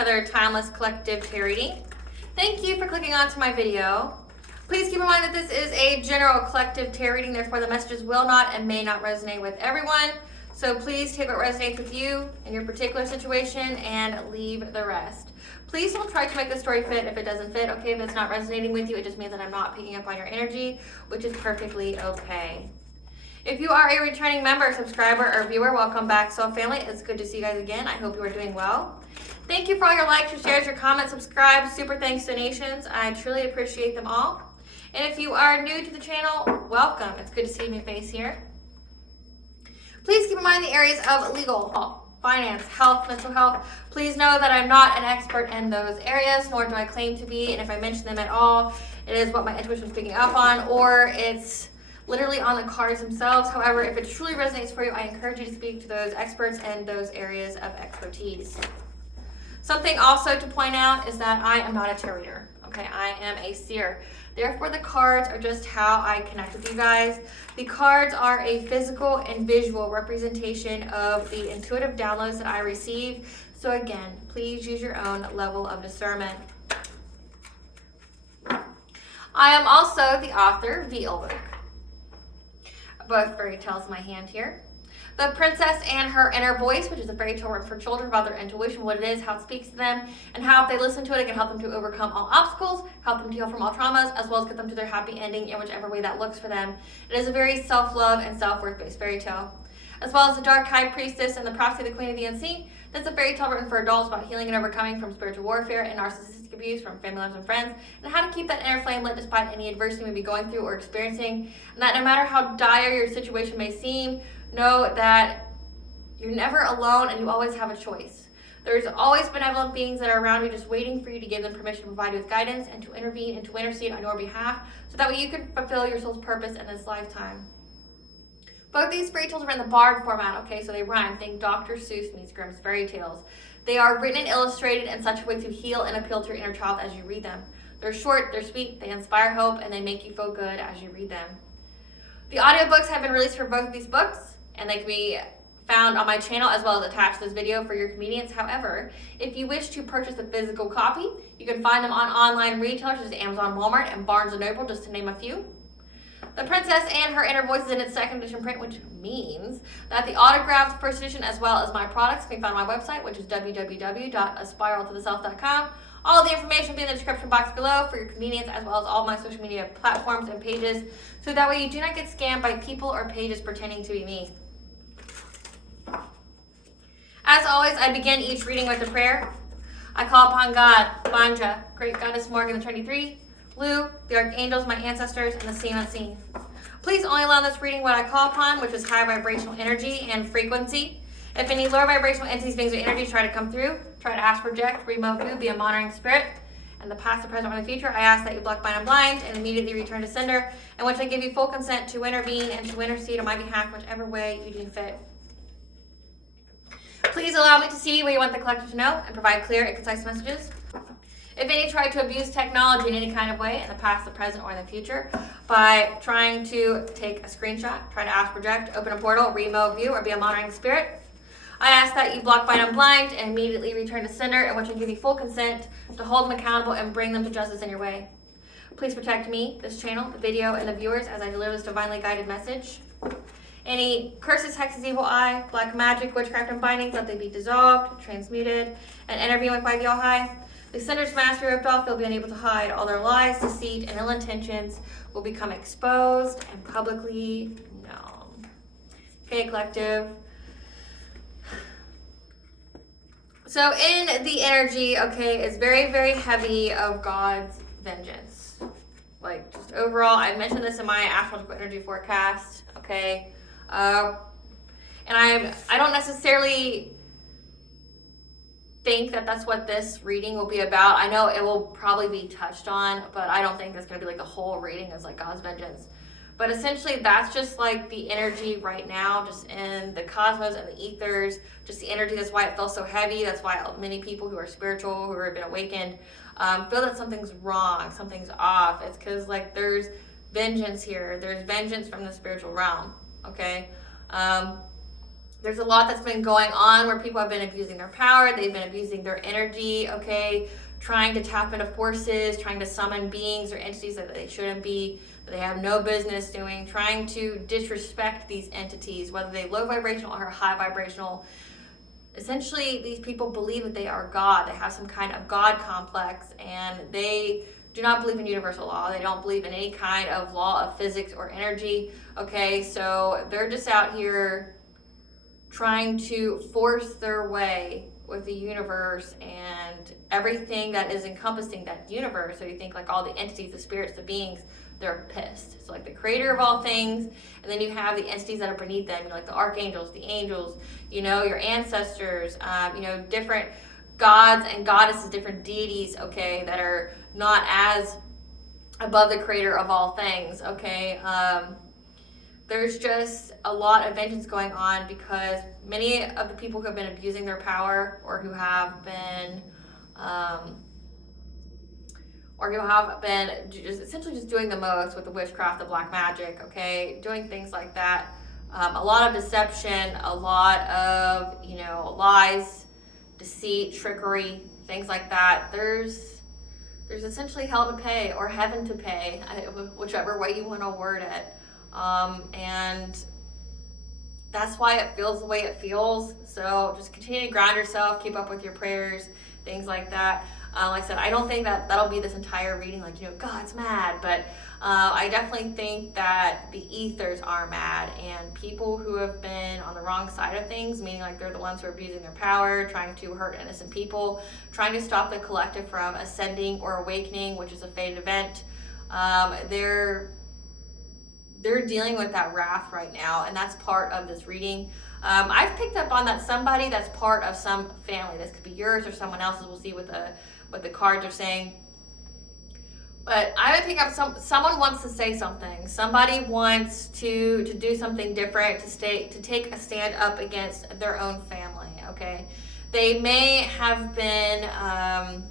another timeless collective tarot reading. Thank you for clicking onto my video. Please keep in mind that this is a general collective tarot reading, therefore the messages will not and may not resonate with everyone. So please take what resonates with you in your particular situation and leave the rest. Please don't try to make the story fit if it doesn't fit, okay? If it's not resonating with you, it just means that I'm not picking up on your energy, which is perfectly okay. If you are a returning member, subscriber, or viewer, welcome back, Soul Family. It's good to see you guys again. I hope you are doing well. Thank you for all your likes, your shares, your comments, subscribes, super thanks, donations. I truly appreciate them all. And if you are new to the channel, welcome. It's good to see my face here. Please keep in mind the areas of legal, finance, health, mental health. Please know that I'm not an expert in those areas, nor do I claim to be. And if I mention them at all, it is what my intuition is picking up on, or it's literally on the cards themselves. However, if it truly resonates for you, I encourage you to speak to those experts in those areas of expertise. Something also to point out is that I am not a tarot reader. Okay, I am a seer. Therefore, the cards are just how I connect with you guys. The cards are a physical and visual representation of the intuitive downloads that I receive. So again, please use your own level of discernment. I am also the author of the book. Both fairy tales in my hand here. The Princess and Her Inner Voice, which is a fairy tale written for children about their intuition, what it is, how it speaks to them, and how if they listen to it, it can help them to overcome all obstacles, help them to heal from all traumas, as well as get them to their happy ending in whichever way that looks for them. It is a very self-love and self-worth based fairy tale. As well as The Dark High Priestess and The Prophecy of the Queen of the Unseen. That's a fairy tale written for adults about healing and overcoming from spiritual warfare and narcissistic abuse from family members and friends, and how to keep that inner flame lit despite any adversity you may be going through or experiencing, and that no matter how dire your situation may seem, know that you're never alone and you always have a choice. There's always benevolent beings that are around you just waiting for you to give them permission to provide you with guidance and to intervene and to intercede on your behalf so that way you can fulfill your soul's purpose in this lifetime. Both these fairy tales are in the bard format, okay, so they rhyme. Think Dr. Seuss meets Grimm's fairy tales. They are written and illustrated in such a way to heal and appeal to your inner child as you read them. They're short, they're sweet, they inspire hope, and they make you feel good as you read them. The audiobooks have been released for both of these books, and they can be found on my channel as well as attached to this video for your convenience. However, if you wish to purchase a physical copy, you can find them on online retailers such as Amazon, Walmart, and Barnes & Noble, just to name a few. The Princess and Her Inner Voice is in its second edition print, which means that the autographed first edition as well as my products can be found on my website, which is www.aspiraltotheself.com. All the information will be in the description box below for your convenience, as well as all my social media platforms and pages, so that way you do not get scammed by people or pages pretending to be me. As always, I begin each reading with a prayer. I call upon God, Banja, Great Goddess Morgan, the Trinity Three, Lu, the Archangels, my ancestors, and the seen unseen. Please only allow this reading what I call upon, which is high vibrational energy and frequency. If any lower vibrational entities, beings, or energy try to come through, try to ask, project, remove you, be a monitoring spirit, and the past, the present, or the future, I ask that you block, bind, and blind, and immediately return to sender, in which I give you full consent to intervene and to intercede on my behalf, whichever way you deem fit. Please allow me to see what you want the collective to know and provide clear and concise messages. If any try to abuse technology in any kind of way in the past, the present, or in the future by trying to take a screenshot, try to ask, project, open a portal, remove view, or be a monitoring spirit, I ask that you block, bind, and blind, and immediately return to sender, in which I give you full consent to hold them accountable and bring them to justice in your way. Please protect me, this channel, the video, and the viewers as I deliver this divinely guided message. Any curses, hexes, evil eye, black magic, witchcraft, and bindings, let they be dissolved, transmuted, and intervened with by the All-High. The sender's mask be ripped off, they'll be unable to hide. All their lies, deceit, and ill intentions will become exposed and publicly known. Okay, collective. So in the energy, okay, is very, very heavy of God's vengeance. Like, just overall, I mentioned this in my astrological energy forecast, okay? And I don't necessarily think that that's what this reading will be about. I know it will probably be touched on, but I don't think it's going to be like the whole reading is like God's vengeance. But essentially, that's just like the energy right now, just in the cosmos and the ethers, just the energy. That's why it feels so heavy. That's why many people who are spiritual, who have been awakened, feel that something's wrong, something's off. It's because like there's vengeance here. There's vengeance from the spiritual realm, okay? There's a lot that's been going on where people have been abusing their power, they've been abusing their energy, okay, trying to tap into forces, trying to summon beings or entities that they shouldn't be, that they have no business doing, trying to disrespect these entities, whether they low vibrational or high vibrational. Essentially, these people believe that they are God. They have some kind of God complex, and they do not believe in universal law. They don't believe in any kind of law of physics or energy, okay? So they're just out here trying to force their way with the universe and everything that is encompassing that universe. So you think like all the entities, the spirits, the beings, they're pissed. So like the creator of all things, and then you have the entities that are beneath them, you know, like the archangels, the angels, you know, your ancestors, you know, different gods and goddesses, different deities, okay, that are not as above the creator of all things, okay. There's just a lot of vengeance going on because many of the people who have been abusing their power or who have been just essentially just doing the most with the witchcraft, the black magic, okay, doing things like that. A lot of deception, a lot of, you know, lies, deceit, trickery, things like that. There's essentially hell to pay or heaven to pay, whichever way you want to word it. And that's why it feels the way it feels. So just continue to ground yourself, keep up with your prayers, things like that. Like I said, I don't think that that'll be this entire reading, like, you know, God's mad, but I definitely think that the ethers are mad, and people who have been on the wrong side of things, meaning like they're the ones who are abusing their power, trying to hurt innocent people, trying to stop the collective from ascending or awakening, which is a fated event, they're dealing with that wrath right now, and that's part of this reading. I've picked up on that somebody that's part of some family. This could be yours or someone else's. We'll see what the cards are saying. But I would pick up someone wants to say something. Somebody wants to do something different, to take a stand up against their own family, okay? They may have been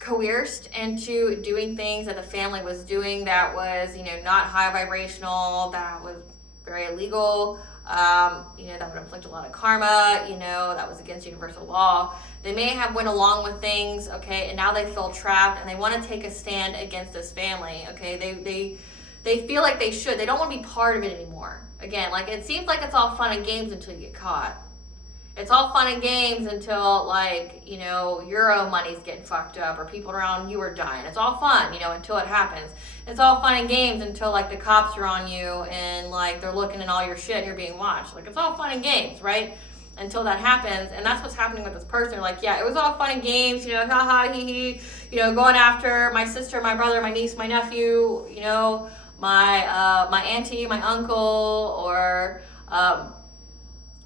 coerced into doing things that the family was doing that was, you know, not high vibrational, that was very illegal, you know, that would inflict a lot of karma, you know, that was against universal law. They may have went along with things, okay, and now they feel trapped and they want to take a stand against this family, okay? They feel like they should. They don't want to be part of it anymore. Again, like, it seems like it's all fun and games until you get caught. It's all fun and games until, like, you know, Euro money's getting fucked up or people around you are dying. It's all fun, you know, until it happens. It's all fun and games until, like, the cops are on you and, like, they're looking at all your shit and you're being watched. Like, it's all fun and games, right? Until that happens. And that's what's happening with this person. Like, yeah, it was all fun and games, you know, ha-ha, hee-hee, you know, going after my sister, my brother, my niece, my nephew, you know, my auntie, my uncle, or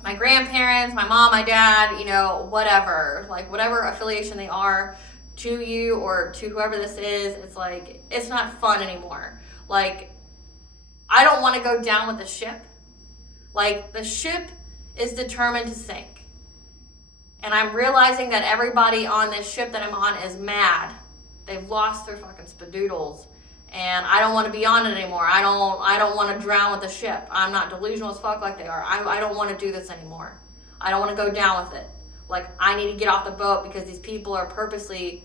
my grandparents, my mom, my dad, you know, whatever, like whatever affiliation they are to you or to whoever this is, it's like, it's not fun anymore. Like, I don't want to go down with the ship. Like, the ship is determined to sink. And I'm realizing that everybody on this ship that I'm on is mad. They've lost their fucking spadoodles. And I don't want to be on it anymore. I don't want to drown with the ship. I'm not delusional as fuck like they are. I don't want to do this anymore. I don't want to go down with it. Like, I need to get off the boat because these people are purposely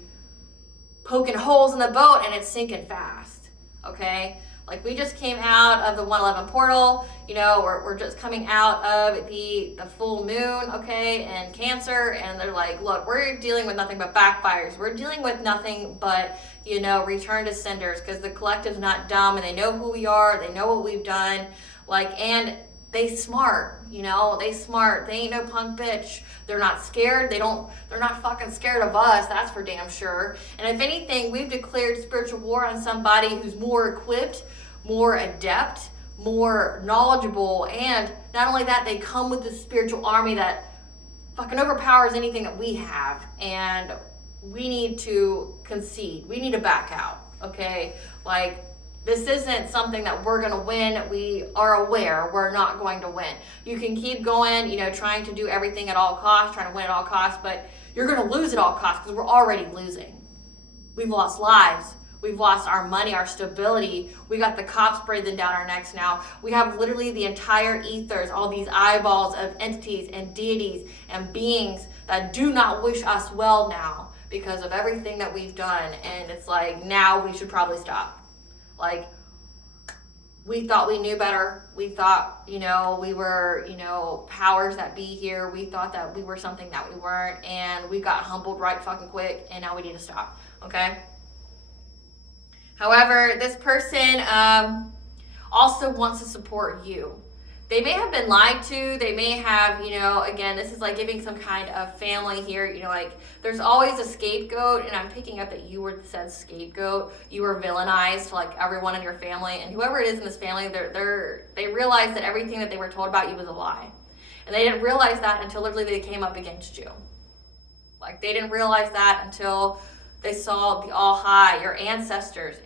poking holes in the boat and it's sinking fast. Okay? Like, we just came out of the 111 portal, you know, we're just coming out of the full moon, okay, and Cancer, and they're like, look, we're dealing with nothing but backfires. We're dealing with nothing but, you know, return to senders, because the collective's not dumb, and they know who we are, they know what we've done, like, and they smart, you know, they smart. They ain't no punk bitch. They're not scared. They're not fucking scared of us, that's for damn sure. And if anything, we've declared spiritual war on somebody who's more equipped, more adept, more knowledgeable, and not only that, they come with this spiritual army that fucking overpowers anything that we have, and we need to concede. We need to back out, okay? Like, this isn't something that we're going to win. We are aware we're not going to win. You can keep going, you know, trying to do everything at all costs, trying to win at all costs, but you're going to lose at all costs because we're already losing. We've lost lives. We've lost our money, our stability. We got the cops breathing down our necks now. We have literally the entire ethers, all these eyeballs of entities and deities and beings that do not wish us well now because of everything that we've done. And it's like, now we should probably stop. Like, we thought we knew better. We thought, we were, powers that be here. We thought that we were something that we weren't, and we got humbled right fucking quick, and now we need to stop, okay? However, this person also wants to support you. They may have been lied to. They may have, again, this is like giving some kind of family here. Like there's always a scapegoat, and I'm picking up that you were said scapegoat. You were villainized to like everyone in your family, and whoever it is in this family, they realized that everything that they were told about you was a lie, and they didn't realize that until literally they came up against you. Like they didn't realize that until they saw the all high, your ancestors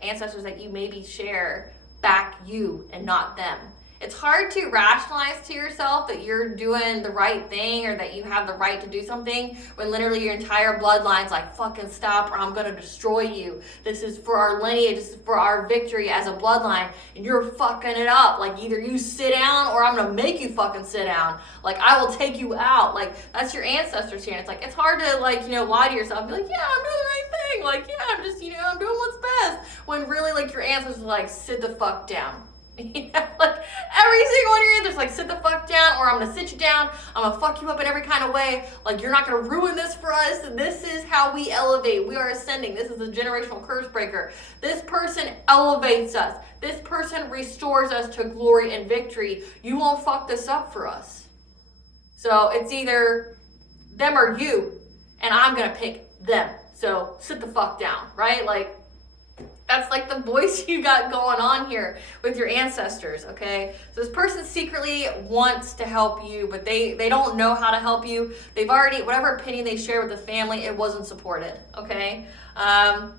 that you maybe share back you and not them. It's hard to rationalize to yourself that you're doing the right thing or that you have the right to do something when literally your entire bloodline's like, fucking stop or I'm going to destroy you. This is for our lineage, this is for our victory as a bloodline, and you're fucking it up. Like either you sit down or I'm going to make you fucking sit down. Like I will take you out. Like that's your ancestors here. And it's like, it's hard to lie to yourself and be like, yeah, I'm doing the right thing. Like, yeah, I'm just, I'm doing what's best. When really like your ancestors are like, sit the fuck down. Like every single one of your answers, like sit the fuck down or I'm gonna sit you down, I'm gonna fuck you up in every kind of way, like you're not gonna ruin this for us. This is how we elevate. We are ascending. This is a generational curse breaker. This person elevates us. This person restores us to glory and victory. You won't fuck this up for us. So it's either them or you, and I'm gonna pick them. So sit the fuck down, right? Like that's like the voice you got going on here with your ancestors, okay? So this person secretly wants to help you, but they don't know how to help you. They've already, whatever opinion they share with the family, it wasn't supported, okay? However,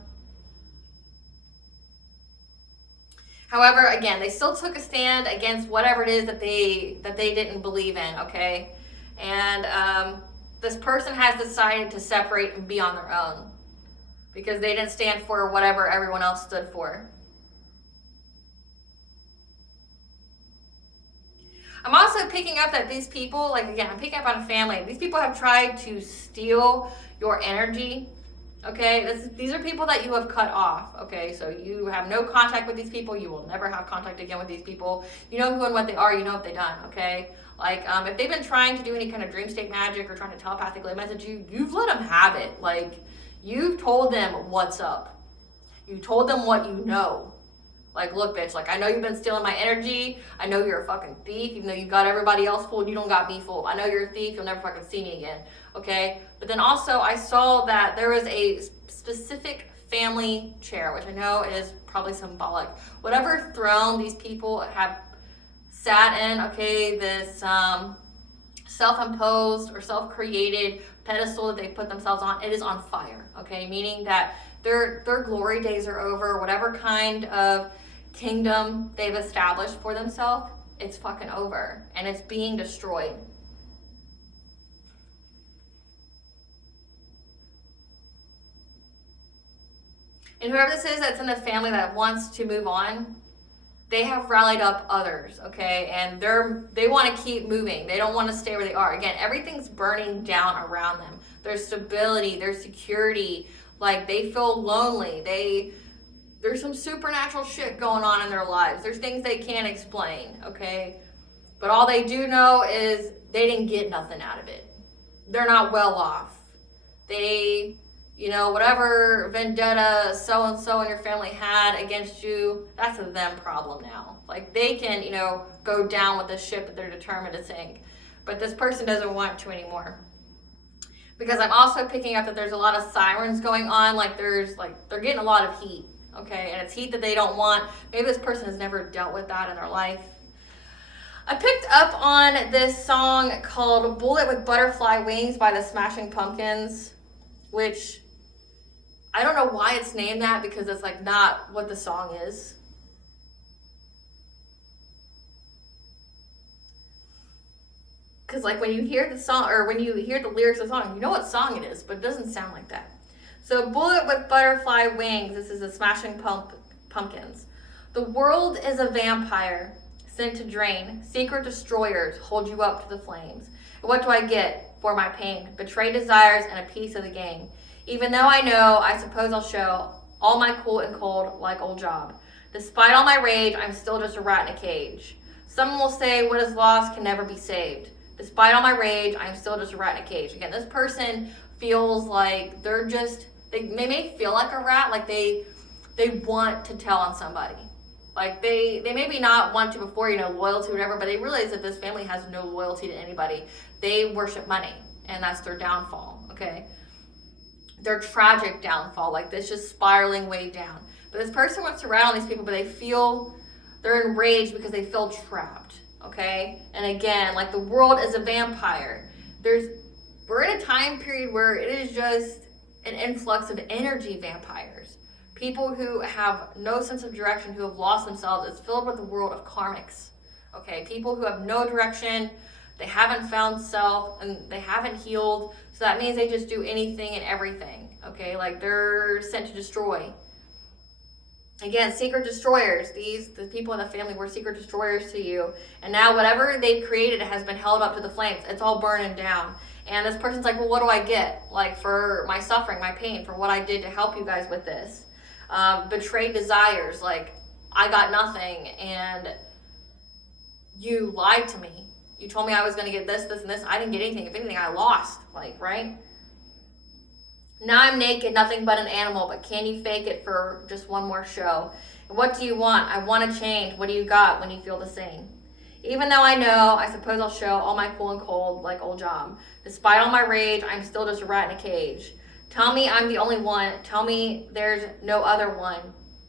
again, they still took a stand against whatever it is that they didn't believe in, okay? And this person has decided to separate and be on their own, because they didn't stand for whatever everyone else stood for. I'm also picking up that these people, like again, I'm picking up on a family. These people have tried to steal your energy, okay? These are people that you have cut off, okay? So you have no contact with these people. You will never have contact again with these people. You know who and what they are. You know what they've done, okay? Like if they've been trying to do any kind of dream state magic or trying to telepathically message you, you've let them have it. Like, you've told them what's up. You told them what you know. Like, look, bitch, like, I know you've been stealing my energy. I know you're a fucking thief, even though you got everybody else fooled. You don't got me fooled. I know you're a thief. You'll never fucking see me again, okay? But then also, I saw that there was a specific family chair, which I know is probably symbolic. Whatever throne these people have sat in, okay, this self-imposed or self-created pedestal that they put themselves on, it is on fire, okay? Meaning that their glory days are over. Whatever kind of kingdom they've established for themselves, it's fucking over, and it's being destroyed. And whoever this is that's in the family that wants to move on, they have rallied up others, okay? And they want to keep moving. They don't want to stay where they are. Again, everything's burning down around them. Their stability, their security, like they feel lonely. There's some supernatural shit going on in their lives. There's things they can't explain, okay? But all they do know is they didn't get nothing out of it. They're not well off. They, whatever vendetta so-and-so in your family had against you, that's a them problem now. Like, they can, go down with the ship that they're determined to sink. But this person doesn't want to anymore. Because I'm also picking up that there's a lot of sirens going on. They're getting a lot of heat, okay? And it's heat that they don't want. Maybe this person has never dealt with that in their life. I picked up on this song called Bullet with Butterfly Wings by the Smashing Pumpkins, which I don't know why it's named that, because it's like not what the song is. Because like when you hear the song, or when you hear the lyrics of the song, you know what song it is, but it doesn't sound like that. So bullet with butterfly wings. This is the Smashing Pumpkins. The world is a vampire sent to drain. Secret destroyers hold you up to the flames. And what do I get for my pain? Betrayed desires and a piece of the game. Even though I know, I suppose I'll show all my cool and cold like old job. Despite all my rage, I'm still just a rat in a cage. Someone will say what is lost can never be saved. Despite all my rage, I'm still just a rat in a cage. Again, this person feels like they're just, they may feel like a rat, like they want to tell on somebody. Like they maybe not want to before, loyalty or whatever, but they realize that this family has no loyalty to anybody. They worship money, and that's their downfall, okay? Their tragic downfall, like this just spiraling way down. But this person wants to rat on these people, but they're enraged because they feel trapped, okay? And again, like the world is a vampire. We're in a time period where it is just an influx of energy vampires. People who have no sense of direction, who have lost themselves. It's filled with the world of karmics, okay? People who have no direction, they haven't found self, and they haven't healed. So that means they just do anything and everything, okay? Like they're sent to destroy. Again, secret destroyers. The people in the family were secret destroyers to you. And now whatever they've created has been held up to the flames. It's all burning down. And this person's like, well, what do I get? Like for my suffering, my pain, for what I did to help you guys with this. Betrayed desires. Like, I got nothing and you lied to me. You told me I was going to get this, this, and this. I didn't get anything. If anything, I lost. Like, right? Now I'm naked, nothing but an animal, but can you fake it for just one more show? What do you want? I want to change. What do you got when you feel the same? Even though I know, I suppose I'll show all my cool and cold like old job. Despite all my rage, I'm still just a rat in a cage. Tell me I'm the only one. Tell me there's no other one.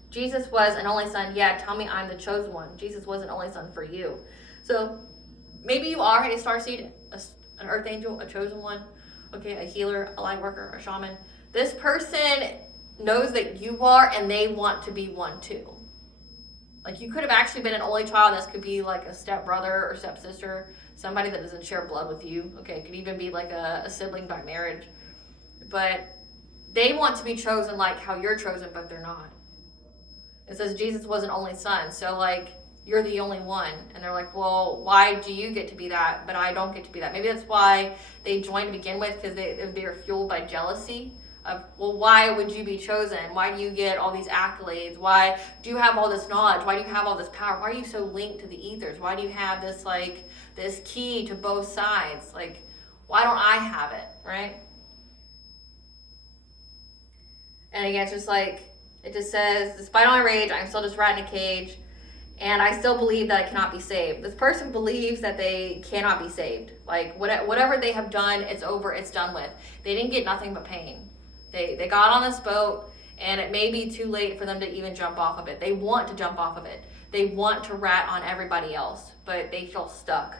Jesus was an only son. Yeah, tell me I'm the chosen one. Jesus was an only son for you. So maybe you are a starseed, an earth angel, a chosen one. Okay, a healer, a light worker, a shaman. This person knows that you are, and they want to be one too. Like you could have actually been an only child. This could be like a stepbrother or stepsister, somebody that doesn't share blood with you. Okay, it could even be like a sibling by marriage. But they want to be chosen like how you're chosen, but they're not. It says Jesus was an only son, so like you're the only one. And they're like, well, why do you get to be that, but I don't get to be that? Maybe that's why they joined to begin with, because they're fueled by jealousy of, well, why would you be chosen? Why do you get all these accolades? Why do you have all this knowledge? Why do you have all this power? Why are you so linked to the ethers? Why do you have this, like, this key to both sides? Like, why don't I have it, right? And again, it's just like, it just says, despite all my rage, I'm still just rat in a cage. And I still believe that I cannot be saved. This person believes that they cannot be saved. Like, whatever they have done, it's over, it's done with. They didn't get nothing but pain. They got on this boat, and it may be too late for them to even jump off of it. They want to jump off of it. They want to rat on everybody else, but they feel stuck.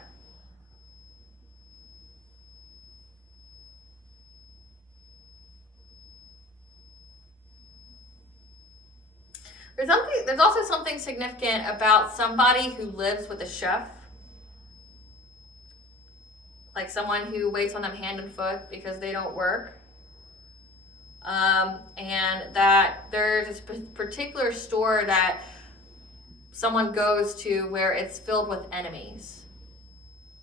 There's also something significant about somebody who lives with a chef. Like someone who waits on them hand and foot because they don't work. And that there's this particular store that someone goes to where it's filled with enemies.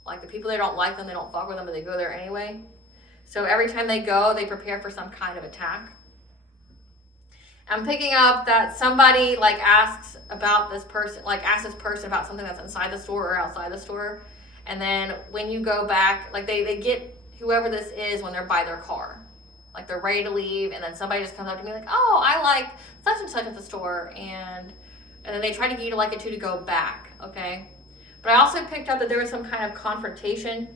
Like the people, they don't like them, they don't fuck with them, but they go there anyway. So every time they go, they prepare for some kind of attack. I'm picking up that somebody like asks about this person, like asks this person about something that's inside the store or outside the store. And then when you go back, like they get whoever this is when they're by their car. Like they're ready to leave, and then somebody just comes up to me like, oh, I like such and such at the store. And then they try to get you to like it too to go back, okay? But I also picked up that there was some kind of confrontation.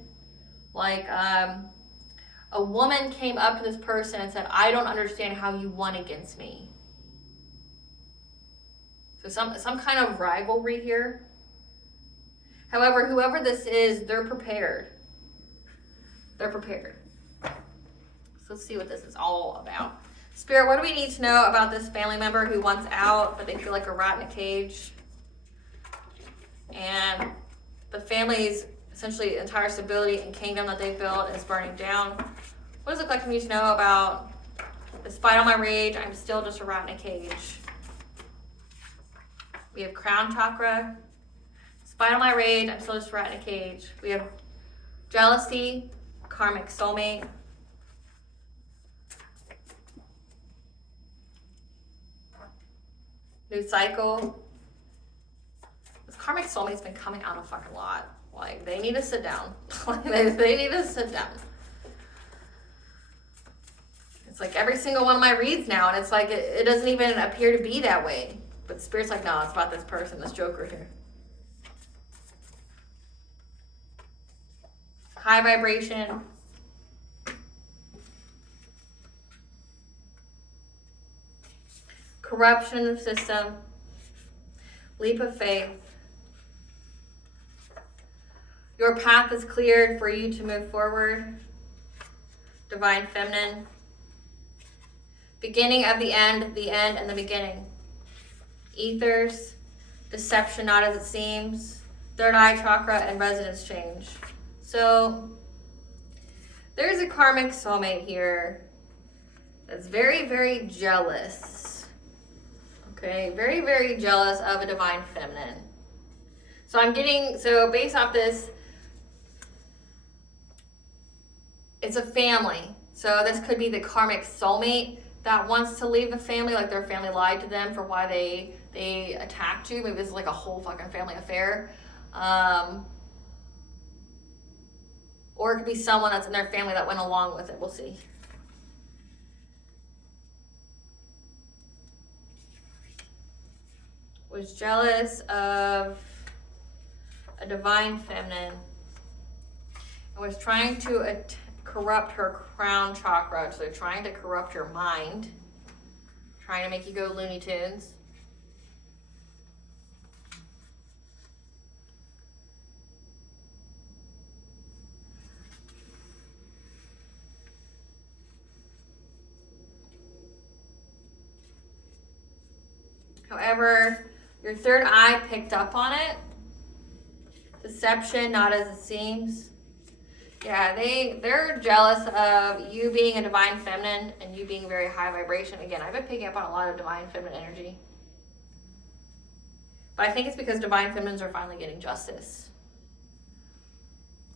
Like a woman came up to this person and said, I don't understand how you won against me. So some kind of rivalry here. However, whoever this is, they're prepared. They're prepared. So let's see what this is all about. Spirit, what do we need to know about this family member who wants out, but they feel like a rat in a cage? And the family's essentially entire stability and kingdom that they built is burning down. What does it look like for me to know about Despite all my rage, I'm still just a rat in a cage. We have crown chakra. Despite all my rage, I'm still just a rat in a cage. We have jealousy, karmic soulmate. New cycle. This karmic soulmate's been coming out a fucking lot. Like, they need to sit down. They need to sit down. It's like every single one of my reads now, and it's like it doesn't even appear to be that way. But Spirit's like, no, it's about this person, this joker here. High vibration. Corruption of system. Leap of faith. Your path is cleared for you to move forward. Divine feminine. Beginning of the end and the beginning. Ethers, deception not as it seems, third eye chakra, and residence change. So there's a karmic soulmate here that's very, very jealous. Okay, very, very jealous of a divine feminine. So based off this, it's a family. So this could be the karmic soulmate that wants to leave the family, like their family lied to them for why they attacked you. Maybe this is like a whole fucking family affair. Or it could be someone that's in their family that went along with it. We'll see. Was jealous of a divine feminine and was trying to corrupt her crown chakra. So they're trying to corrupt your mind, trying to make you go Looney Tunes. However, your third eye picked up on it. Deception, not as it seems. Yeah, they're jealous of you being a divine feminine and you being very high vibration. Again, I've been picking up on a lot of divine feminine energy. But I think it's because divine feminines are finally getting justice.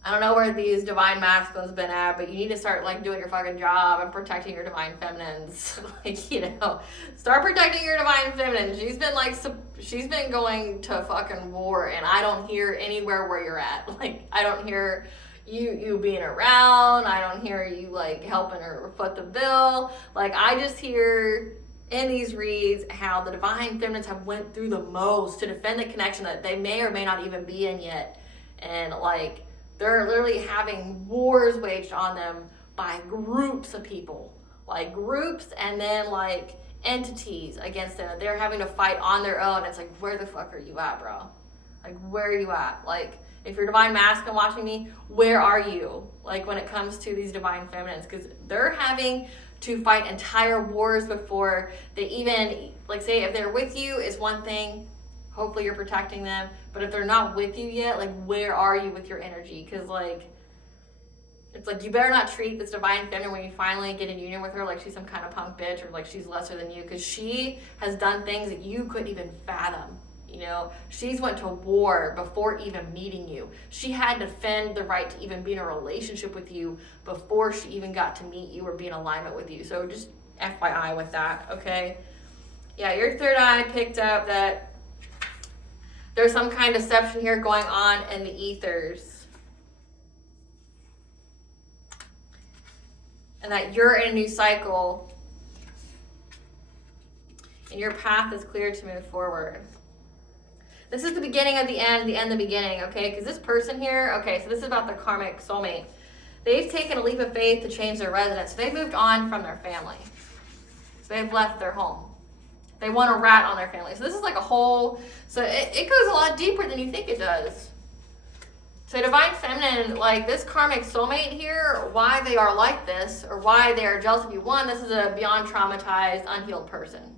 I don't know where these divine masculines been at, but you need to start like doing your fucking job and protecting your divine feminines. Like, you know, start protecting your divine feminine. She's been going to fucking war, and I don't hear anywhere where you're at. Like, I don't hear you being around. I don't hear you like helping her foot the bill. Like, I just hear in these reads how the divine feminines have went through the most to defend the connection that they may or may not even be in yet, and like, they're literally having wars waged on them by groups of people. Like groups and then like entities against them. They're having to fight on their own. It's like, where the fuck are you at, bro? Like, where are you at? Like, if you're divine masculine watching me, where are you? Like, when it comes to these divine feminines. Because they're having to fight entire wars before they even, like, say if they're with you is one thing. Hopefully you're protecting them. But if they're not with you yet, like, where are you with your energy? Because, like, it's like, you better not treat this divine feminine when you finally get in union with her like she's some kind of punk bitch or like she's lesser than you. Because she has done things that you couldn't even fathom. You know, she's went to war before even meeting you. She had to defend the right to even be in a relationship with you before she even got to meet you or be in alignment with you. So just FYI with that, okay? Yeah, your third eye picked up that there's some kind of deception here going on in the ethers. And that you're in a new cycle. And your path is clear to move forward. This is the beginning of the end the beginning, okay? Because this person here, okay, so this is about the karmic soulmate. They've taken a leap of faith to change their residence. They've moved on from their family. So they've left their home. They want a rat on their family. So this is like a whole, so it goes a lot deeper than you think it does. So divine feminine, like this karmic soulmate here, why they are like this, or why they are jealous of you. One, this is a beyond traumatized, unhealed person.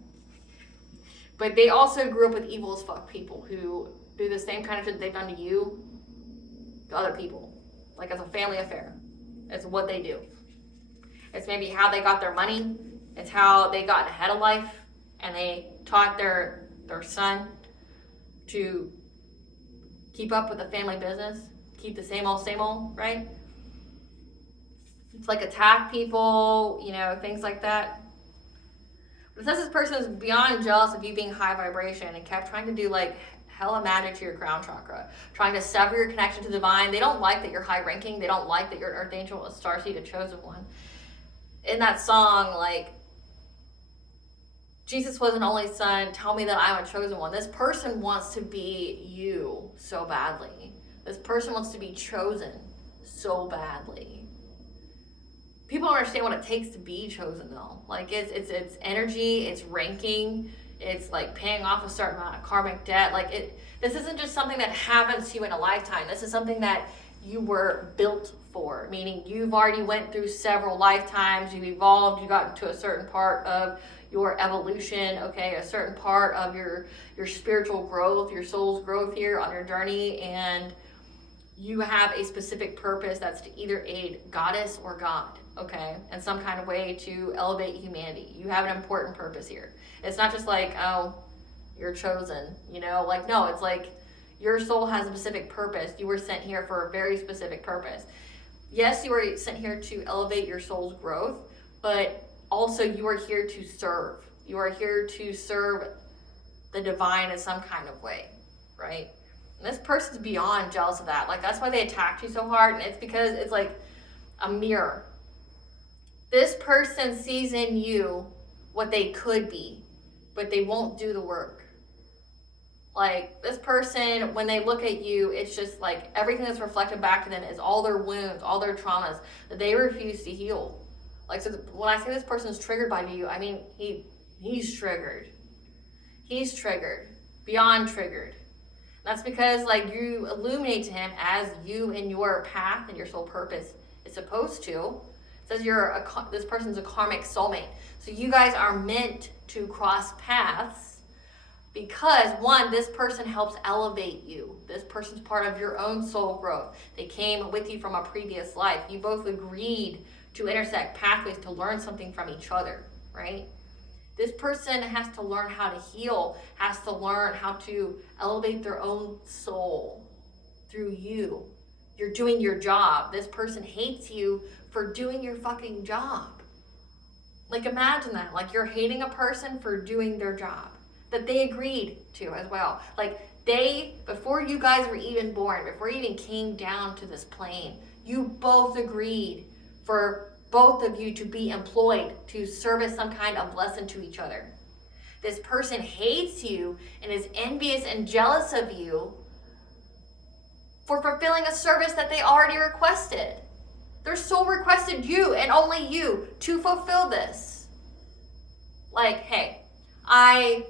But they also grew up with evil as fuck people who do the same kind of shit they've done to you, to other people. Like as a family affair. It's what they do. It's maybe how they got their money. It's how they got ahead of life and they taught their son to keep up with the family business, keep the same old, right? It's like attack people, you know, things like that. But it says this person is beyond jealous of you being high vibration and kept trying to do like hella magic to your crown chakra, trying to sever your connection to the divine. They don't like that you're high ranking. They don't like that you're an earth angel, a starseed, a chosen one. In that song, like, Jesus was an only son, tell me that I'm a chosen one. This person wants to be you so badly. This person wants to be chosen so badly. People don't understand what it takes to be chosen though. Like it's energy, it's ranking, it's like paying off a certain amount of karmic debt. Like this isn't just something that happens to you in a lifetime. This is something that you were built for, meaning you've already went through several lifetimes, you've evolved, you got into a certain part of your evolution, okay, a certain part of your spiritual growth, your soul's growth here on your journey, and you have a specific purpose that's to either aid goddess or God, okay, in some kind of way to elevate humanity. You have an important purpose here. It's not just like, oh, you're chosen, you know, like, no, it's like your soul has a specific purpose. You were sent here for a very specific purpose. Yes, you were sent here to elevate your soul's growth, but also you are here to serve. You are here to serve the divine in some kind of way, right? And this person's beyond jealous of that. Like, that's why they attacked you so hard, and it's because it's like a mirror. This person sees in you what they could be, but they won't do the work. Like, this person, when they look at you, it's just like everything that's reflected back to them is all their wounds, all their traumas that they refuse to heal. Like, so when I say this person's triggered by you, I mean he's triggered. He's triggered, beyond triggered. That's because, like, you illuminate to him as you in your path and your soul purpose is supposed to. It says this person's a karmic soulmate. So you guys are meant to cross paths because, one, this person helps elevate you. This person's part of your own soul growth. They came with you from a previous life. You both agreed to intersect pathways to learn something from each other, right? This person has to learn how to heal, has to learn how to elevate their own soul through you. You're doing your job. This person hates you for doing your fucking job. Like, imagine that. Like, you're hating a person for doing their job that they agreed to as well. Like, before you guys were even born, before you even came down to this plane, you both agreed for both of you to be employed to service some kind of lesson to each other. This person hates you and is envious and jealous of you for fulfilling a service that they already requested. Their soul requested you and only you to fulfill this. Like, hey, I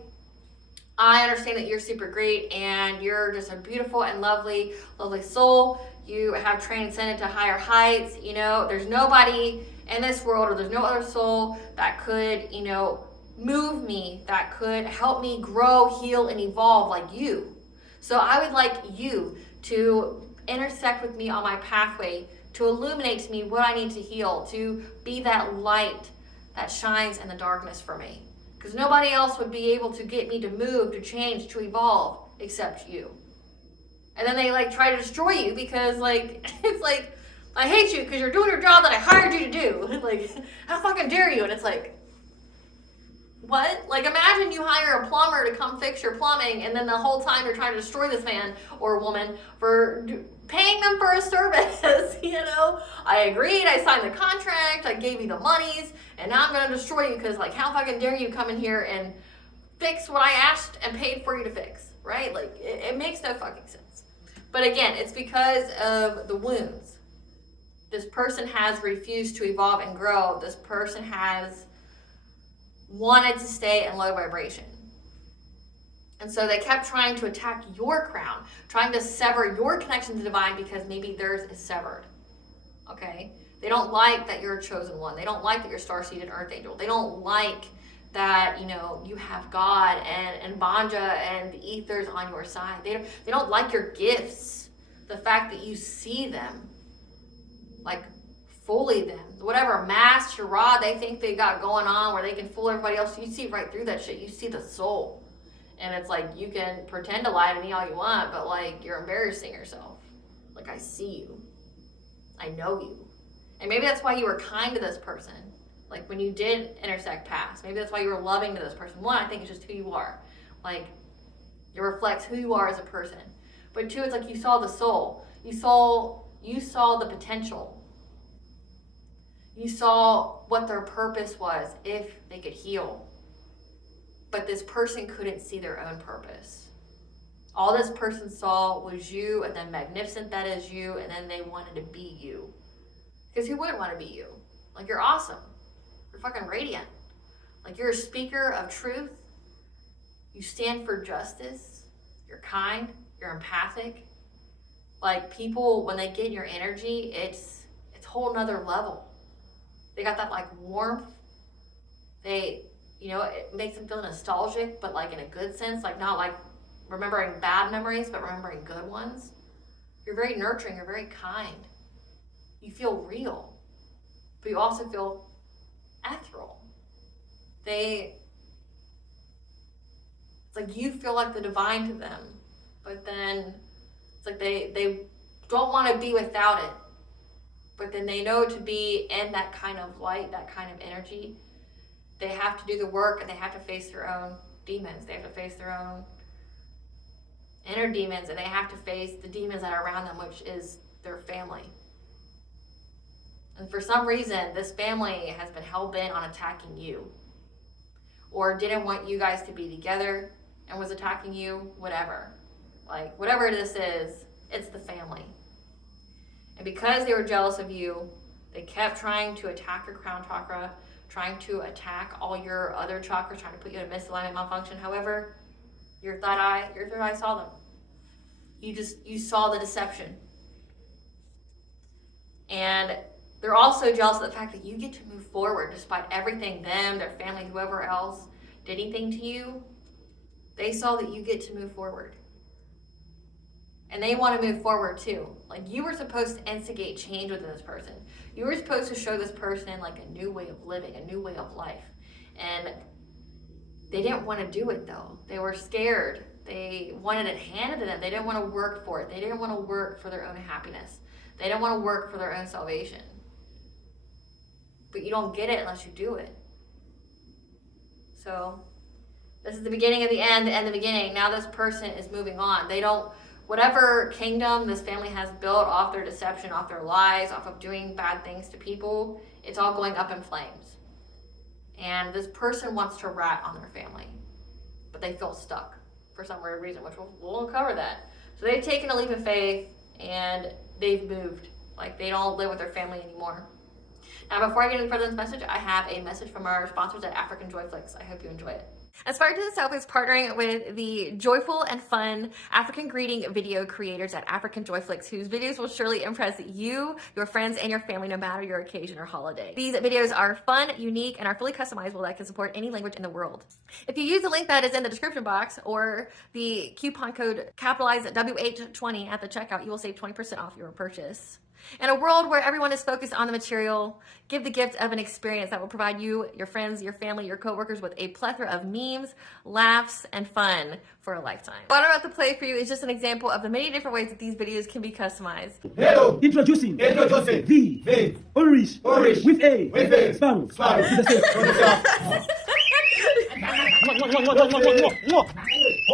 understand that you're super great and you're just a beautiful and lovely soul. You have transcended to higher heights. You know, there's nobody in this world, or there's no other soul that could, you know, move me, that could help me grow, heal, and evolve like you. So I would like you to intersect with me on my pathway, to illuminate to me what I need to heal, to be that light that shines in the darkness for me. Because nobody else would be able to get me to move, to change, to evolve, except you. And then they, like, try to destroy you because, like, it's like, I hate you because you're doing your job that I hired you to do. Like, how fucking dare you? And it's like, what? Like, imagine you hire a plumber to come fix your plumbing, and then the whole time you're trying to destroy this man or woman for paying them for a service, you know? I agreed, I signed the contract, I gave you the monies, and now I'm going to destroy you because, like, how fucking dare you come in here and fix what I asked and paid for you to fix, right? Like, it makes no fucking sense. But again, it's because of the wounds. This person has refused to evolve and grow. This person has wanted to stay in low vibration. And so they kept trying to attack your crown, trying to sever your connection to the divine because maybe theirs is severed. Okay? They don't like that you're a chosen one. They don't like that you're star-seeded earth angel. They don't like that, you know, you have God and Banja and the ethers on your side. They don't like your gifts. The fact that you see them, like, fully them. Whatever mask, charade they think they got going on where they can fool everybody else, you see right through that shit. You see the soul. And it's like, you can pretend to lie to me all you want, but like, you're embarrassing yourself. Like, I see you. I know you. And maybe that's why you were kind to this person. Like, when you did intersect paths, maybe that's why you were loving to this person. One, I think it's just who you are. Like, it reflects who you are as a person. But two, it's like you saw the soul. You saw the potential. You saw what their purpose was if they could heal. But this person couldn't see their own purpose. All this person saw was you, and then magnificent that is you, and then they wanted to be you. Because who wouldn't want to be you? Like, you're awesome. You're fucking radiant. Like, you're a speaker of truth. You stand for justice. You're kind. You're empathic. Like, people, when they get your energy, it's a whole nother level. They got that, like, warmth. They, you know, it makes them feel nostalgic, but, like, in a good sense. Like, not, like, remembering bad memories, but remembering good ones. You're very nurturing. You're very kind. You feel real. But you also feel ethereal. It's like you feel like the divine to them. But then it's like they don't want to be without it. But then they know to be in that kind of light, that kind of energy, they have to do the work, and they have to face their own demons. They have to face their own inner demons, and they have to face the demons that are around them, which is their family. And for some reason, this family has been hell-bent on attacking you, or didn't want you guys to be together and was attacking you, whatever. Like, whatever this is, it's the family. And because they were jealous of you, they kept trying to attack your crown chakra, trying to attack all your other chakras, trying to put you in misalignment, malfunction. However, your third eye saw them. You saw the deception. And they're also jealous of the fact that you get to move forward despite everything them, their family, whoever else did anything to you. They saw that you get to move forward. And they want to move forward too. Like, you were supposed to instigate change within this person. You were supposed to show this person like a new way of living, a new way of life. And they didn't want to do it though. They were scared. They wanted it handed to them. They didn't want to work for it. They didn't want to work for their own happiness. They didn't want to work for their own salvation. But you don't get it unless you do it. So this is the beginning of the end the beginning. Now this person is moving on. Whatever kingdom this family has built off their deception, off their lies, off of doing bad things to people, it's all going up in flames. And this person wants to rat on their family, but they feel stuck for some weird reason, which we'll uncover that. So they've taken a leap of faith and they've moved. Like, they don't live with their family anymore. Now, before I get any further in this message, I have a message from our sponsors at Africanjoyflix. I hope you enjoy it. Aspiraltotheself is partnering with the joyful and fun African greeting video creators at Africanjoyflix, whose videos will surely impress you, your friends, and your family, no matter your occasion or holiday. These videos are fun, unique, and are fully customizable that can support any language in the world. If you use the link that is in the description box or the coupon code capitalized WH20 at the checkout, you will save 20% off your purchase. In a world where everyone is focused on the material, give the gift of an experience that will provide you, your friends, your family, your coworkers with a plethora of memes, laughs, and fun for a lifetime. What I'm about to play for you is just an example of the many different ways that these videos can be customized. Hello, introducing the Irish with a